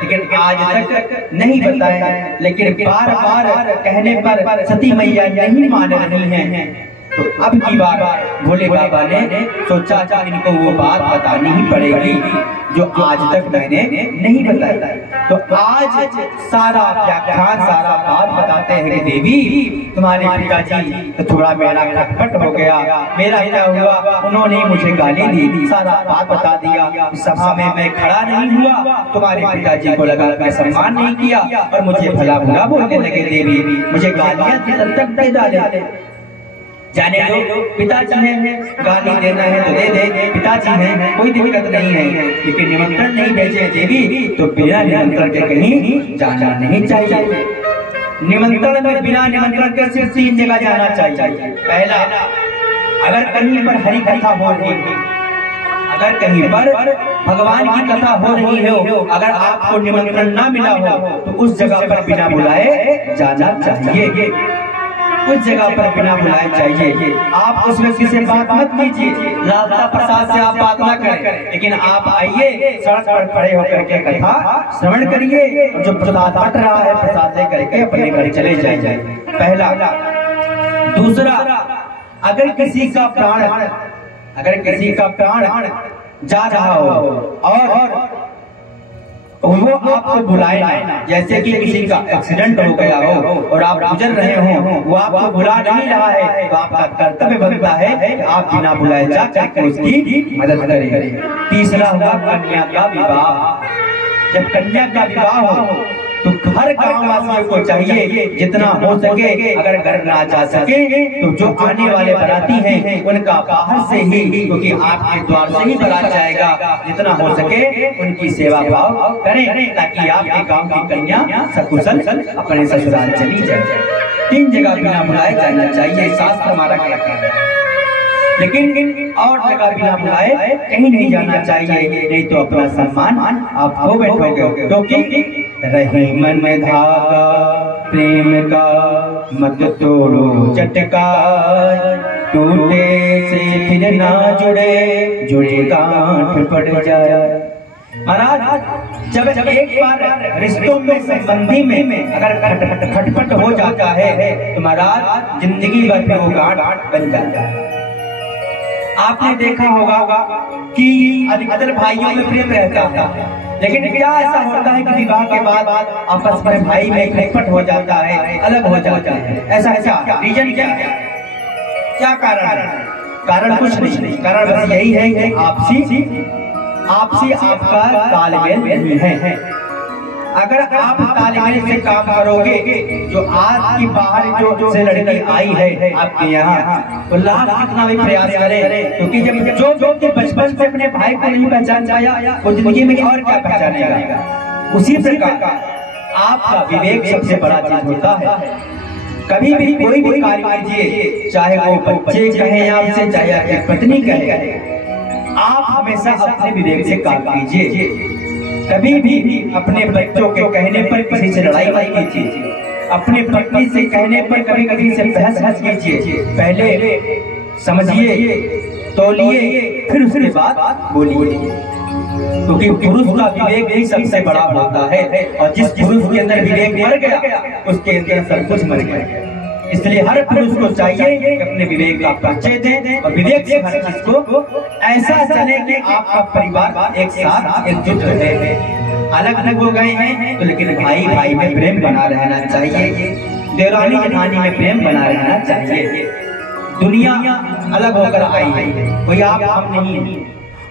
लेकिन आज तक नहीं बताया। लेकिन बार बार कहने पर सती मैया नहीं मान रही हैं। तो अब की बार भोले बाबा ने सोचा कि इनको वो बात बतानी ही पड़ेगी जो आज तक मैंने नहीं बताई। तो आज सारा व्याख्यान, सारा बात बताते हैं कि देवी तुम्हारे पिताजी तो थोड़ा मेरा खटपट हो गया, मेरा क्या हुआ, उन्होंने मुझे गाली दी, सारा बात बता दिया। सभा में मैं खड़ा नहीं हुआ, तुम्हारे पिताजी को लगा मैं सम्मान नहीं किया और मुझे भला भला बोलने लगे। देवी मुझे गालियां तक दे डाले, जाने दो, पिताजी हैं, गाली देना है तो दे दे, पिताजी हैं, कोई दिक्कत नहीं है, लेकिन निमंत्रण नहीं भेजे देवी तो बिना निमंत्रण के कहीं जाना नहीं चाहिए। निमंत्रण में बिना निमंत्रण के सिर्फ 3 जगह जाना चाहिए। पहला, अगर कहीं पर हरि कथा हो रही है, अगर कहीं पर भगवान की कथा हो रही हो, अगर आपको निमंत्रण ना मिला हो तो उस जगह पर बिना बुलाए जाना चाहिए। उस जगह पर बिना बुलाए चाहिए। आप उस व्यक्ति से बात मत कीजिए, लालता प्रसाद से आप बात ना करें, लेकिन आप आइए सड़क पर खड़े होकर के कथा श्रवण करिए, जो प्रसाद बट रहा है प्रसाद ले करके अपने घर चले जाइए। पहला। दूसरा, अगर किसी का प्राण जा रहा हो और वो आपको बुलाए ना, जैसे कि किसी का एक्सीडेंट हो गया हो और आप गुजर रहे हो, वो आपको बुला नहीं रहा है, तो आपका कर्तव्य बनता है कि आप बिना बुलाए जाकर उसकी मदद करें। तीसरा हुआ कन्या का विवाह। जब कन्या का विवाह हो तो हर गांव वासियों को चाहिए जितना हो सके, अगर घर ना जा सके तो जो आने वाले बाराती हैं उनका बाहर से ही, क्योंकि आपके द्वार से ही बारात जाएगा, जितना हो सके उनकी सेवा भाव करें ताकि आपके गांव की कन्या सकुशल अपने ससुराल चली जाए। 3 जगह बिना बुलाए जाना चाहिए, शास्त्र हमारा कहता है। लेकिन और जगह बिना बुलाए कहीं नहीं जाना चाहिए, नहीं तो अपना सम्मान आप खो बैठोगे। क्योंकि रहे मन में धागा प्रेम का मत तोड़ो झटका, टूटे से फिर ना जुड़े, जुड़े गांठ पड़ जाए। महाराज जब एक बार रिश्तों में संबंधी में अगर खटपट हो जाता है तो महाराज जिंदगी भर में वो गांठ बन जाता है। आपने देखा होगा कि अधिकतर भाइयों में प्रेम रहता है, लेकिन क्या ऐसा होता है कि विवाह के बाद आपस में भाई में खटपट हो जाता है, अलग हो जाता है? ऐसा क्या रीजन, क्या कारण? कारण कुछ नहीं, कारण बस यही है कि आपसी आपका तालमेल नहीं है। अगर आप तालमेल से काम करोगे, जो आज की बाहर जो से लड़की आई है आपके यहाँ, तो लाख कितना भी प्रयास करे, क्योंकि जब जो व्यक्ति बचपन से अपने भाई को नहीं पहचान पाया वो जिंदगी में और क्या पहचानेगा। उसी प्रकार आपका विवेक सबसे बड़ा चीज होता है। कभी भी कोई भी कार्य कीजिए, चाहे वो बच्चे कहें आपसे, चाहे आपकी पत्नी कहे, आप हमेशा अपने विवेक से काम कीजिए। कभी भी अपने बच्चों के कहने पर किसी से लड़ाई मत कीजिए, अपने पत्नी से कहने पर कभी कभी से बहस कीजिए। पहले समझिए, तौलिए, फिर उसके बाद बोलिए, क्योंकि पुरुष का विवेक ही सबसे बड़ा होता है, और जिस पुरुष के अंदर विवेक मर गया उसके अंदर सब कुछ मर गया। इसलिए हर पुरुष को चाहिए कि अपने विवेक का परिचय दें और विवेक से हर चीज को ऐसा चले कि आपका परिवार एक साथ एकजुट रहे। अलग अलग हो गए हैं तो लेकिन भाई भाई में प्रेम बना रहना चाहिए, देवरानी जेठानी में प्रेम बना रहना चाहिए। दुनिया अलग होकर आई है, कोई आप हम नहीं है,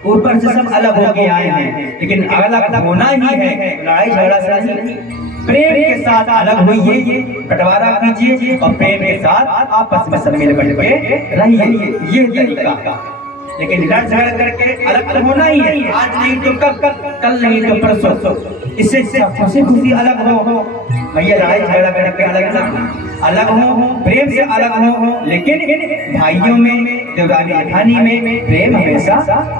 ऊपर से सब अलग होके आए हैं, लेकिन अलग होना ही है, लड़ाई झगड़ा से नहीं। प्रेम के साथ अलग होइए, बंटवारा कीजिए और प्रेम के साथ आपस में सब मिल बैठ के रहिए, ये तरीका। लेकिन लड़ झगड़ करके अलग अलग होना ही है, आज नहीं तो कल नहीं तो परसों, इससे खुशी खुशी अलग हो भैया, लड़ाई झगड़ा करके अलग हो, प्रेम से अलग हो, लेकिन भाइयों में, देवरानी जेठानी में प्रेम हमेशा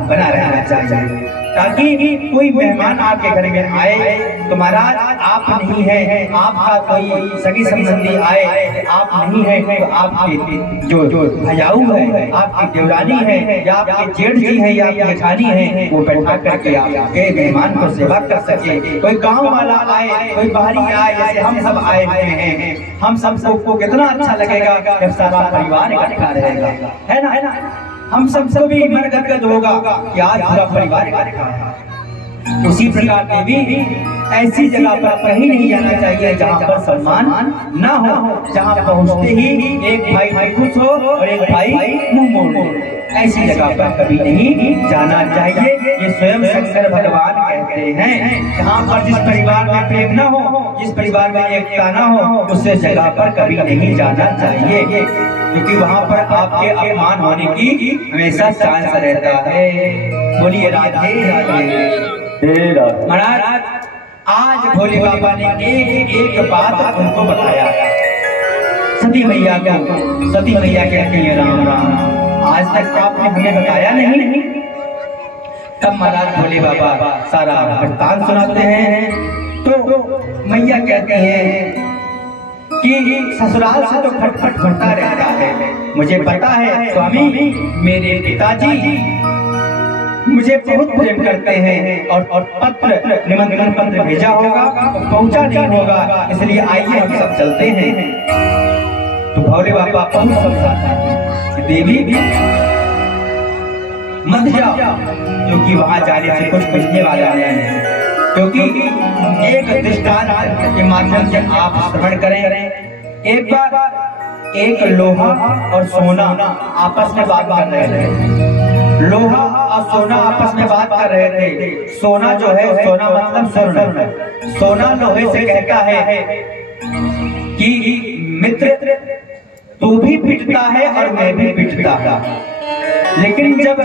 बना रहना चाहिए, ताकि कोई मेहमान आपके घर में आए तो महाराज आप नहीं है, आपका कोई सगी संबंधी आए, आप नहीं है तो आपके जो भैयाऊ है, आपकी देवरानी है, या आपके जेठ जी है, या आपकी जेठानी है, वो बैठा करके आपके मेहमान को सेवा कर सके। कोई गांव वाला आए, कोई बाहरी आए, जैसे हम सब आए हुए हैं, हम सबको कितना अच्छा लगेगा जब सारा परिवार इकट्ठा रहेगा, है ना? हम सबको भी मन गदगद होगा कि आज पूरा परिवार इकट्ठा है। उसी प्रकार के भी ऐसी जगह पर कहीं नहीं जाना चाहिए जहाँ पर सम्मान ना हो, जहाँ पहुँचते ही एक भाई खुश हो और एक भाई मुंह मोड़, ऐसी जगह पर कभी नहीं जाना चाहिए। ये स्वयं शंकर भगवान कहते हैं, जहाँ पर जिस परिवार में प्रेम न हो, जिस परिवार में एकता न हो, उस जगह पर कभी नहीं जाना चाहिए, क्योंकि वहाँ पर आपके अपमान होने की हमेशा चांस रहता है। बोलिए राधे राधे। महाराज आज भोले बाबा ने एक बात उनको बताया, सती मैया को, सती मैया कहते हैं राम राम, आज तक आपने हमें बताया नहीं। तब महाराज भोले बाबा सारा वृत्तांत सुनाते हैं, तो मैया कहते हैं कि ससुराल से तो खटपट होता रहता है, मुझे पता है स्वामी, मेरे पिताजी मुझे बहुत प्रेम करते हैं और पत्र, निमंत्रण पत्र भेजा होगा, पहुंचा नहीं होगा, इसलिए आइए हम सब चलते हैं। तो भोले बाबा बहुत समझाते हैं, देवी मत जाओ, क्योंकि वहां जाने से कुछ बचने वाला नहीं है, क्योंकि एक दृष्टांत के माध्यम से आप श्रवण करें। एक बार एक लोहा और सोना आपस में बात कर रहे थे। लोहा और सोना आपस में बात कर रहे थे। सोना जो है, सोना मतलब स्वर्ण, सोना लोहे से कहता है कि मित्र तू भी पिटता है और मैं भी पिटता हूं, लेकिन जब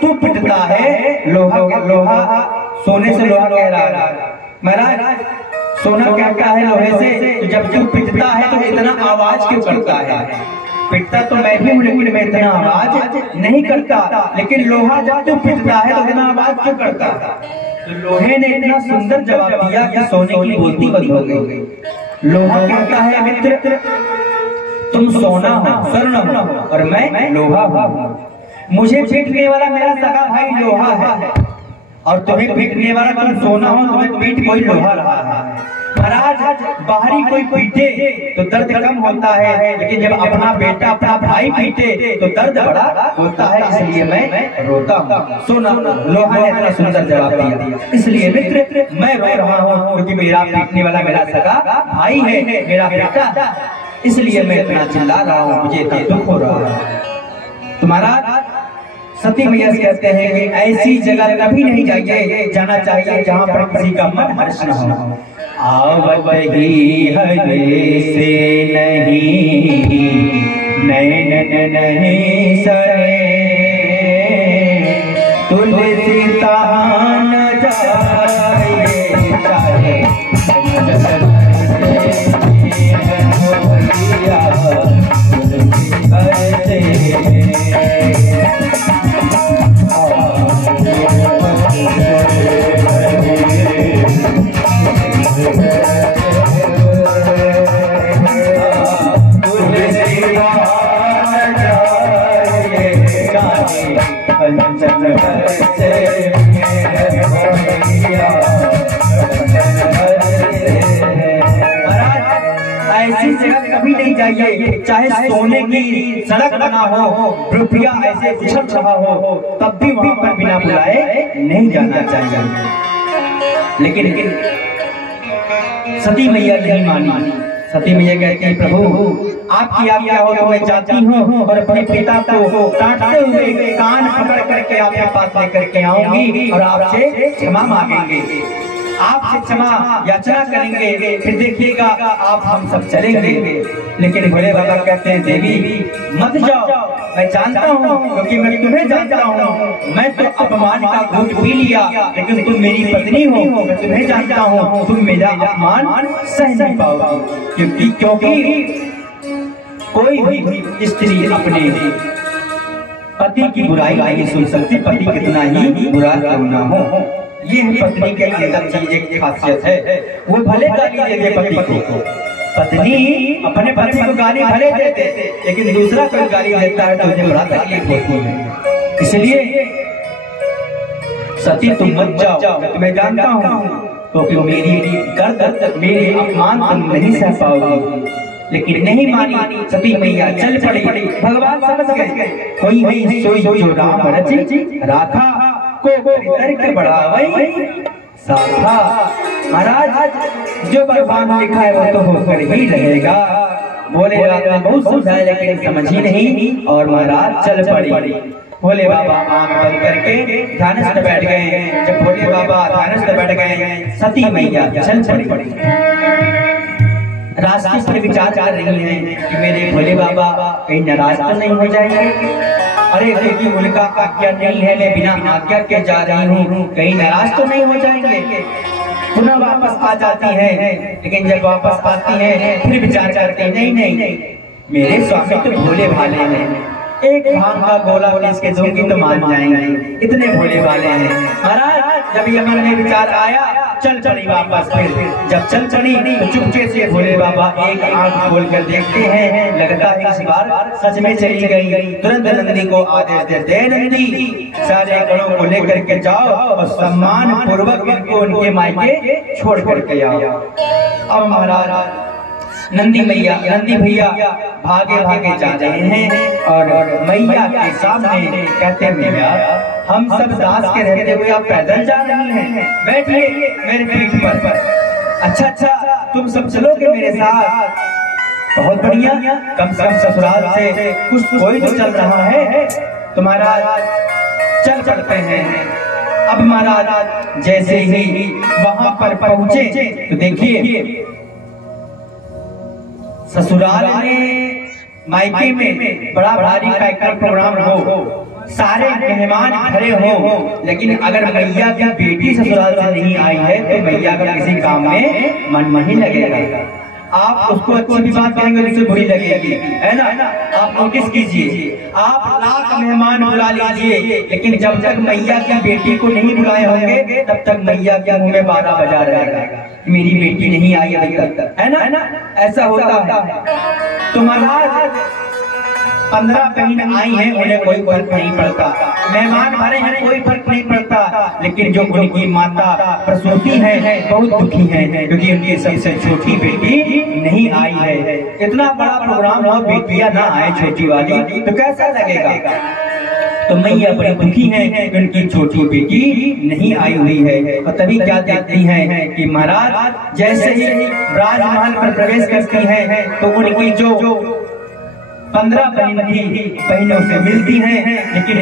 तू पिटता है लोहा सोने से लोहा कह रहा है। महाराज सोना कहता है लोहे से, तो जब तू पिटता है तो इतना आवाज क्यों करता है? पिटता तो मैं भी हूँ लेकिन मैं इतना आवाज नहीं करता, लेकिन लोहा जब तू पिटता है तो इतना आवाज क्यों करता? तो लोहे ने इतना सुंदर जवाब दिया कि सोने की बोलती बंद हो गई। लोहा कहता है मित्र तुम सोना हो, स्वर्ण हो और मैं लोहा हूँ। मुझे पीटने वाला मेरा सगा भाई लोहा है और तुम्हें पीटने वाला तुम सोना हो, तुम्हें पीट कोई लोहा रहा है। महाराज बाहरी कोई पीटे तो दर्द कम होता है, लेकिन जब अपना बेटा अपना भाई पीटे तो दर्द बड़ा होता है, इसलिए मैं रोता हूँ। सोना लोहा ने इतना सुंदर जवाब दिया, इसलिए मित्र मैं रो रहा हूँ क्योंकि मेरा पीटने वाला मेरा सगा भाई है, मेरा बेटा, इसलिए मैं इतना चिल्ला रहा हूँ, मुझे इतना दुख हो रहा है। तुम्हारा सती मैया कहते हैं कि ऐसी जगह कभी नहीं जाना चाहिए जहाँ पर किसी का मन हर्ष न हो। आवही हरे से नहीं नैन नहीं सरे, तुलसी तहान जाए चाहे ऐसी जगह कभी नहीं जाइए, चाहे सोने की सड़क बना हो, रुपया ऐसे उछल रहा हो, तब भी वहां पर बिना बुलाए नहीं जाना चाहिए। लेकिन सती मैया नहीं मानी। सती मैया कहती है प्रभु आपकी आज्ञा हो तो मैं जाती हूँ और अपने पिता को डांटते हुए कान पकड़ करके आपके पास लेकर के आऊंगी और आपसे क्षमा मांगेंगे, आपसे क्षमा याचना करेंगे, फिर देखिएगा आप हम सब चलेंगे। लेकिन भोले बाबा कहते हैं देवी मत जाओ, मैं जानता हूँ क्योंकि मैं तुम्हें जानता हूँ, मैं तो अपमान का घूंट पी लिया, लेकिन तुम मेरी पत्नी हो, मैं तुम्हें जानता हूँ, तुम मेरा अपमान सह नहीं पाओगी, क्योंकि कोई भी स्त्री अपने पति की बुराई नहीं सुन सकती, पति कितना ही बुरा क्यों ना हो। ये पत्नी के अंदर चीज एक खासियत है, वो भले गाली दे दे पति को, पत्नी अपने पति को गाली भले देते, लेकिन दूसरा कोई गाली देता है तो उन्हें बड़ा तकलीफ होती है। इसलिए सती तुम मत जाओ, मैं तुम्हें जानता हूँ क्योंकि मेरी दर्द मेरे अपमान तुम नहीं सह पाओगी। लेकिन नहीं मानी सती मैया, चल पड़ी। भगवान समझ गए कोई नहीं सोई जो राम रचि राखा को तर्क बढ़ावई साधा। महाराज जो भगवान लिखा है वो तो होकर ही रहेगा। भोले बाबा ने बहुत समझाया लेकिन समझ ही नहीं, और महाराज चल पड़ी। भोले बाबा आंख बंद करके ध्यानस्थ बैठ गए। जब भोले बाबा ध्यानस्थ बैठ गए, सती मैया चल पड़ी। रास्ते पर विचार कर रही हैं कि मेरे भोले बाबा कहीं नाराज तो नहीं हो जाएंगे, अरे क्योंकि उनका आज्ञा नहीं है, मैं बिना आज्ञा के जा रही हूँ, कहीं नाराज तो नहीं हो जाएंगे। पुनः वापस आ जाती हैं, लेकिन जब वापस आती हैं फिर विचार करते हैं नहीं मेरे स्वामी तो भोले भाले हैं, एक भांग का गोला इसके दूंगी तो मान जाएंगे, इतने भोले वाले हैं। महाराज जब ये मन में विचार आया, चल चली वापस। फिर जब चल चली तो चुपके से भोले बाबा एक आंख खोल कर देखते हैं, लगता है इस बार सच में चली गई। तुरंत नंदी को आदेश देते हैं, नंदी सारे गणों को लेकर के जाओ और सम्मान पूर्वक इनको उनके मायके छोड़ करके आओ। अब महाराज नंदी भैया भागे भागे जा रहे हैं और मैया के सामने कहते हैं मैया हम सब दास के रहते हुए आप पैदल जा रही हैं, बैठिए मेरे पीठ पर। अच्छा तुम सब चलोगे मेरे साथ, बहुत बढ़िया, कम से कम ससुराल से कुछ कोई तो चल रहा है। तुम्हारा चल पड़ते हैं। अब महाराज जैसे ही वहां पर पहुंचे तो देखिए ससुराल में मायके में बड़ा भारी कार्यक्रम प्रोग्राम हो, सारे मेहमान खड़े हो, लेकिन अगर मैया की बेटी ससुराल से नहीं आई है तो मैया का किसी काम में मन नहीं लगेगा। आप उसको अच्छी भी बात करेंगे उससे बुरी लगेगी, है ना। आप नोटिस कीजिए, आप लाख मेहमान बुला लीजिए, लेकिन जब तक मैया की बेटी को नहीं बुलाए होंगे तब तक मैया के मुंह में 12 बजा रहेगा, मेरी बेटी नहीं आई अभी तक, है ना। ऐसा होता है। तो महाराज 15 बहन आई हैं, उन्हें कोई फर्क नहीं पड़ता, मेहमान हमारे हैं कोई फर्क नहीं पड़ता, लेकिन जो उनकी माता प्रसूति है बहुत दुखी है, क्योंकि उनकी सबसे छोटी बेटी नहीं आई है। इतना बड़ा प्रोग्राम हो, बेटियां ना आए छोटी वाली तो कैसा लगेगा। तो मैया बड़ी दुखी है, उनकी छोटी बेटी नहीं आई हुई है। और तभी क्या देखती हैं कि महाराज जैसे ही राजमहल पर प्रवेश करती हैं तो उनकी जो 15 बहन थी बहनों से मिलती हैं, लेकिन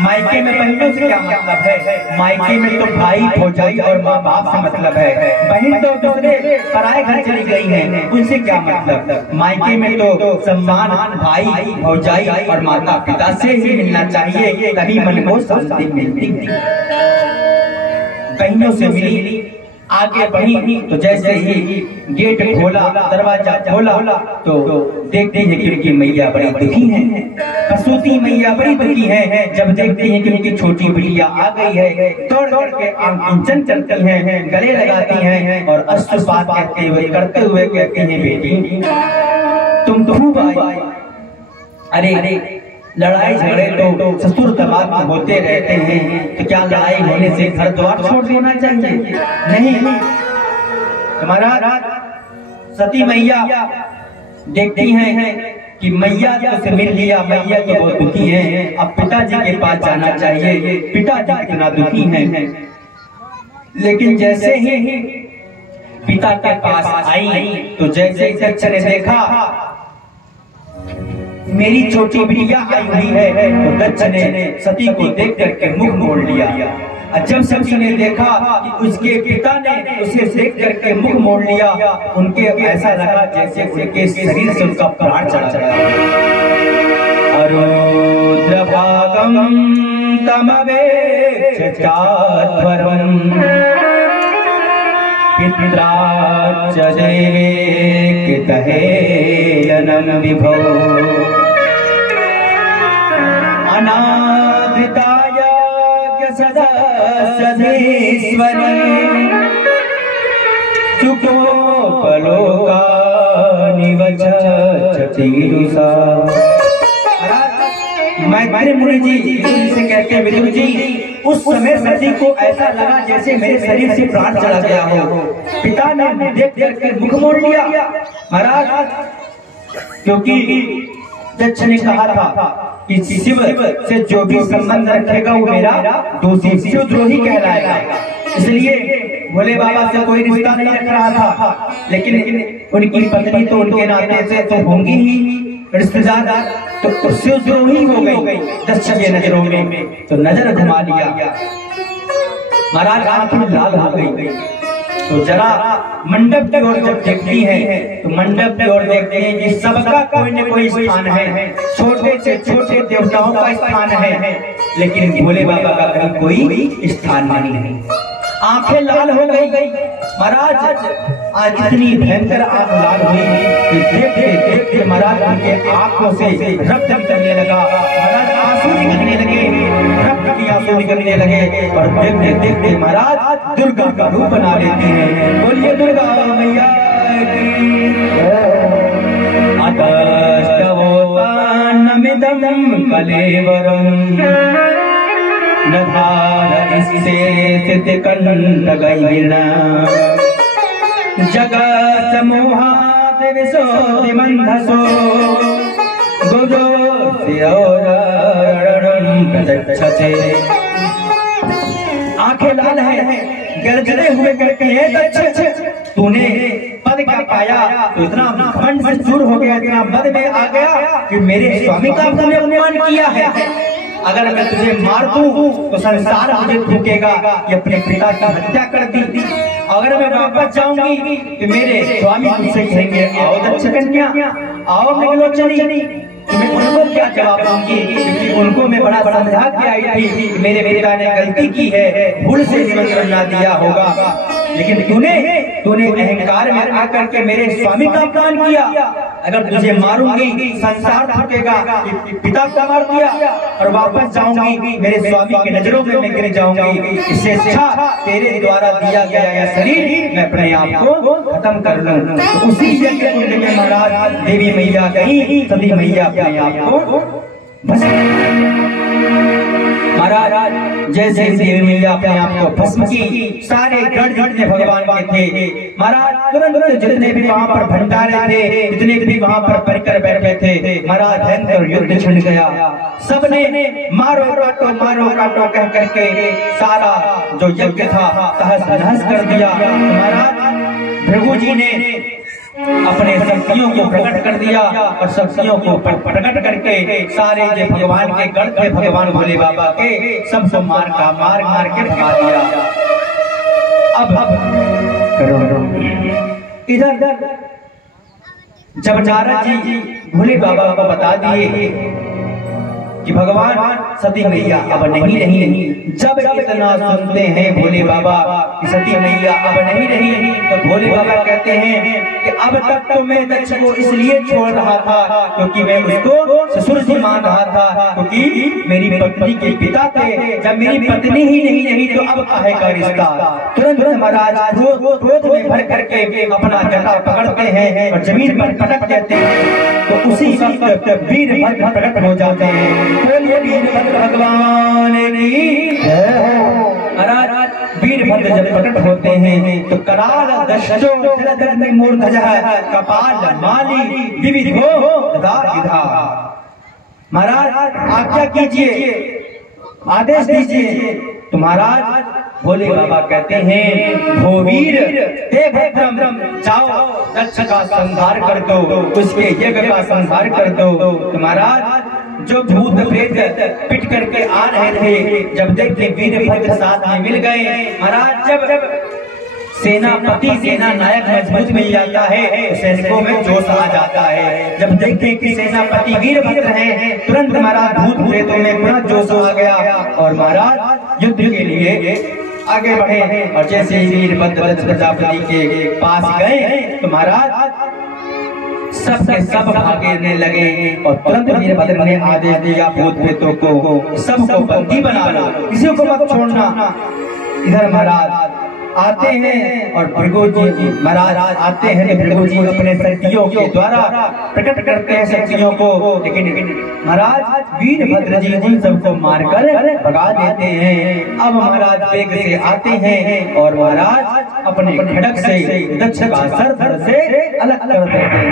मायके में बहनों से क्या मतलब है। मायके में तो भाई भौजाई और माँ बाप से मतलब है, बहन तो दूसरे पराए घर चली गई हैं, उनसे क्या मतलब। मायके में तो सम्मान भाई भौजाई और माता पिता से ही मिलना चाहिए, तभी मन को शांति मिलती। बहनों से मिली, आगे बढ़ी तो जैसे ही गेट खोला, दरवाजा खोला तो देखते हैं कि उनकी मैया बड़ी दुखी है, प्रसूति मैया बड़ी दुखी है। जब देखते हैं कि उनकी छोटी बिटिया आ गई है, दौड़ दौड़ के आंचन चलती हैं, गले लगाती हैं और अश्रुपात करते हुए कहती हैं, बेटी तुम खूब आई। अरे लड़ाई झगड़े तो ससुर दमाद में होते रहते हैं, तो क्या लड़ाई होने से घर द्वार छोड़ देना चाहिए? नहीं। तुम्हारा सती मैया देखती हैं कि मैया से मिल लिया, मैया तो बहुत दुखी है, अब पिताजी के पास जाना चाहिए, पिताजी इतना दुखी हैं। लेकिन जैसे ही पिता के पास आई तो जैसे दक्ष ने देखा मेरी छोटी बिटिया आई हुई है, तो दक्ष ने सती को देख करके मुख मोड़ लिया। जब सती ने देखा कि उसके पिता ने उसे देख करके मुख मोड़ लिया, उनके ऐसा लगा जैसे उनके शरीर से उनका प्राण चला गया। अरुद्रभागम तमवेक्ष चाध्वरम पित्राच देवे कितहेलनं विभो अनादृताय सदा सधीश्वरी सुखोपलोकानि वचतीरुषा। मैत्री मुनि जी से कहते हैं, विदुर जी उस समय सती को ऐसा लगा जैसे मेरे शरीर से प्राण चला गया हो, पिता ने देख देख कर मुख मोड़ लिया। महाराज क्योंकि दक्ष ने कहा था कि शिव से जो भी संबंध रखेगा वो मेरा दोषी शिवद्रोही कहलाएगा, इसलिए भोले बाबा से कोई रिश्ता नहीं रख रहा था। लेकिन उनकी पत्नी तो उनके नाते से तो होंगी ही रिश्तेदार, तो शिवद्रोही हो गई दक्ष की नजरों में, तो नजर घुमा लिया। महाराज आंखें लाल हो गई, तो जरा मंडप की ओर जब देखती है तो मंडप की ओर देखते हैं कि सबका कोई न कोई स्थान है, छोटे से छोटे देवताओं का स्थान है, लेकिन भोले बाबा का कहीं कोई स्थान नहीं है। आंखें लाल हो गई महाराज, आज इतनी भयंकर आंख लाल हुई कि देखते देखते महाराज उनके आंखों से रक्त निकलने लगा, महाराज आंसू निकलने लगे, रक्त की आंसू निकलने लगे, और देखते देखते महाराज दुर्गा का रूप बना लेती हैं। बोलिए दुर्गा मैया की। अतस्तवोतान्नमिदं कलेवरम् नधार इससे स्थितिकण्डगैर्ना जगत् समूहात् विशोधिमन्धसो गुजोऽस्योरणं प्रदक्षते। आंखें लाल है, गरजते हुए कहते हैं, दक्ष तूने पद क्या पाया तो इतना घमंड से चूर हो गया, इतना मद में आ गया कि मेरे स्वामी का अपने अपमान किया है। अगर मैं तुझे मार दूं तो संसार मुझे थूकेगा ये अपने पिता की हत्या कर दी। अगर मैं वापस जाऊंगी तो मेरे स्वामी तुझसे कहेंगे आओ दक्ष कन्या, आओ मेघलोचनी। मैं उनको क्या जवाब दूंगी, क्योंकि उनको मैं बड़ा समझा के आई थी मेरे पिता ने गलती की है, भूल से निमंत्रण ना दिया होगा, लेकिन तूने अहंकार में आकर के मेरे स्वामी का अपमान किया। अगर तुझे मारूंगी संसार थकेगा, पिता को मार दिया और वापस जाऊंगी मेरे स्वामी की नजरों में मैं गिर जाऊंगी। इससे अच्छा तेरे द्वारा दिया गया यह शरीर मैं अपने आप को खत्म कर लूं। तो उसी यज्ञ कुंड में महाराज देवी मैया गई, सती मैया अपने आप को महाराज जैसे देवी मैया अपने आप को भस्म की, सारे गण जितने भगवान के थे महाराज तुरंत जितने भी वहां पर भंडारे थे, जितने भी वहां पर परिकर बैठे थे महाराज भयंकर युद्ध छिड़ गया। सबने मारो काटो कह करके सारा जो यज्ञ था तहस नहस कर दिया। महाराज भृगु जी ने अपने शक्तियों को प्रकट कर दिया और शक्तियों को प्रकट करके सारे जो भगवान के गण थे भगवान भोले बाबा के सबको मार के भगा दिया। अब इधर जब नारद जी भोले बाबा को बता दिए कि भगवान सती मैया अब नहीं, जब इतना सुनते हैं भोले बाबा कि सती मैया अब नहीं, तो भोले बाबा कहते हैं कि अब तक तो मैं दक्ष को इसलिए छोड़ रहा था क्योंकि मैं उसको ससुर जी मान रहा था, क्योंकि मेरी पत्नी के पिता थे। जब मेरी पत्नी ही नहीं तो अब काहे का रिश्ता। तुरंत महाराज क्रोध में भर करके अपना जटा पकड़ते हैं और जमीन पर पटक देते हैं। तो उसी वक्त वीरभद्र प्रकट हो जाते हैं। बोलिए वीरभद्र भगवान की महाराज वीरभद्र जब प्रकट होते हैं तो कराल दशो जलधर मूर्धजः कपाल माली विविधो दधा। महाराज आज्ञा कीजिए, आदेश दीजिए। तो महाराज भोले बाबा कहते हैं भो वीर हे भद्रम, जाओ दक्ष का संहार कर दो, उसके यज्ञ का संहार कर दो। तो महाराज जो भूत प्रेत पिट करके आ रहे थे, जब देखते वीरभद्र साथ में मिल गए महाराज, जब सेनापति सेना नायक मजबूत मिल जाता है तो सैनिकों में जोश आ जाता है। जब देखते कि सेनापति वीरभद्र हैं तुरंत महाराज भूत प्रेतों में पूरा जोश आ गया और महाराज युद्ध के लिए आगे बढ़े। और जैसे वीरभद्र प्रजापति के पास गए तो महाराज सबके सब भागने लगे और तुरंत वीरभद्र ने आदेश दिया भूत प्रेतों को सबको बंदी बना लो, किसी को मत छोड़ना। इधर महाराज आते हैं और भृगु जी महाराज आते हैं तो भृगु जी अपने शक्तियों के द्वारा प्रकट करते हैं शक्तियों को, लेकिन महाराज वीरभद्र जी उन सबको मारकर भगा देते हैं। अब महाराज वेग से आते हैं और महाराज अपने खड़ग से दक्ष का सर धड़ से अलग कर देते हैं।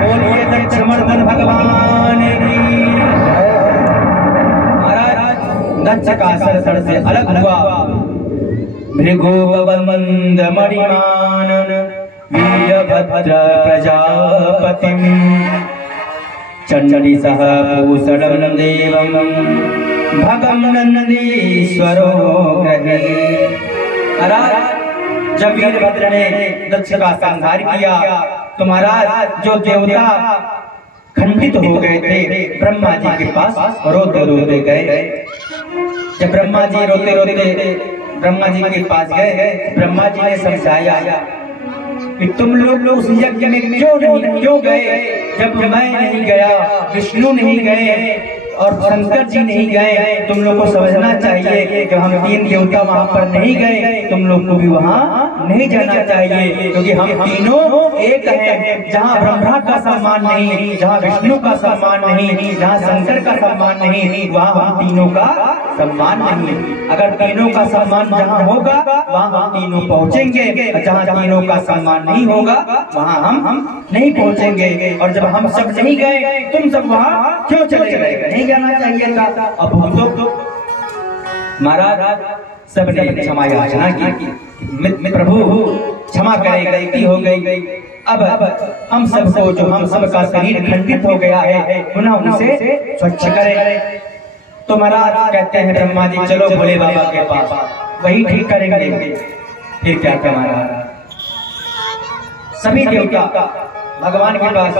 बोलिए दक्ष मर्दन भगवान की। महाराज दक्ष का सर धड़ से अलग हुआ। भृगुवमंद मणिमानन वीरभद्र प्रजापतिम चंडीसह भूषणं देवं भगं नंदीश्वरो ग्रहे। जब वीरभद्र ने दक्ष का संहार किया तो महाराज जो देवता खंडित हो गए थे ब्रह्मा जी के पास रोते रोते गए। जब ब्रह्मा जी रोते रोते ब्रह्मा जी के पास गए, ब्रह्मा जी ने समझाया कि तुम लोग उस यज्ञ में क्यों गए, जब मैं नहीं गया, विष्णु नहीं गए और शंकर जी नहीं गए। तुम लोग को समझना चाहिए कि हम तीन देवता वहां पर नहीं गए, तुम लोग को भी वहां नहीं जाना चाहिए, क्योंकि हम तीनों एक हैं। जहाँ ब्रह्मा का सम्मान नहीं, जहाँ विष्णु का सम्मान नहीं, जहाँ शंकर का सम्मान नहीं, वहाँ हम तीनों का सम्मान नहीं। अगर तीनों का सम्मान जहाँ होगा वहाँ हम तीनों पहुँचेंगे, जहाँ तीनों का सम्मान नहीं होगा वहाँ हम नहीं पहुँचेंगे। और जब हम सब नहीं गए तुम सब वहाँ क्यों चले गए, नहीं जाना चाहिए था। अब महाराज सबने क्षमा याचना की, प्रभु क्षमा करें, गलती हो गई। अब हम सबको जो हम सबका शरीर खंडित हो गया है पुनः उसे स्वच्छ करें। तो महाराज कहते हैं ब्रह्मा जी चलो भोले बाबा के पास, वही ठीक करेंगे। फिर क्या क्या महाराज, सभी देवता भगवान के पास।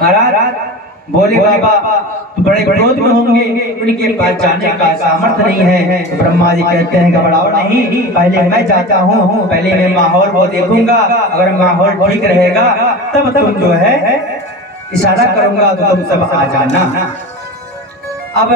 महाराज भोले बाबा तो बड़े क्रोध में होंगे, उनके पास जाने का सामर्थ्य नहीं है। तो ब्रह्मा जी कहते हैं घबराओ नहीं, पहले मैं जाता हूँ, पहले मैं माहौल को देखूंगा, अगर माहौल ठीक रहेगा तब तुम जो है इशारा करूंगा तो तुम सब आ जाना। अब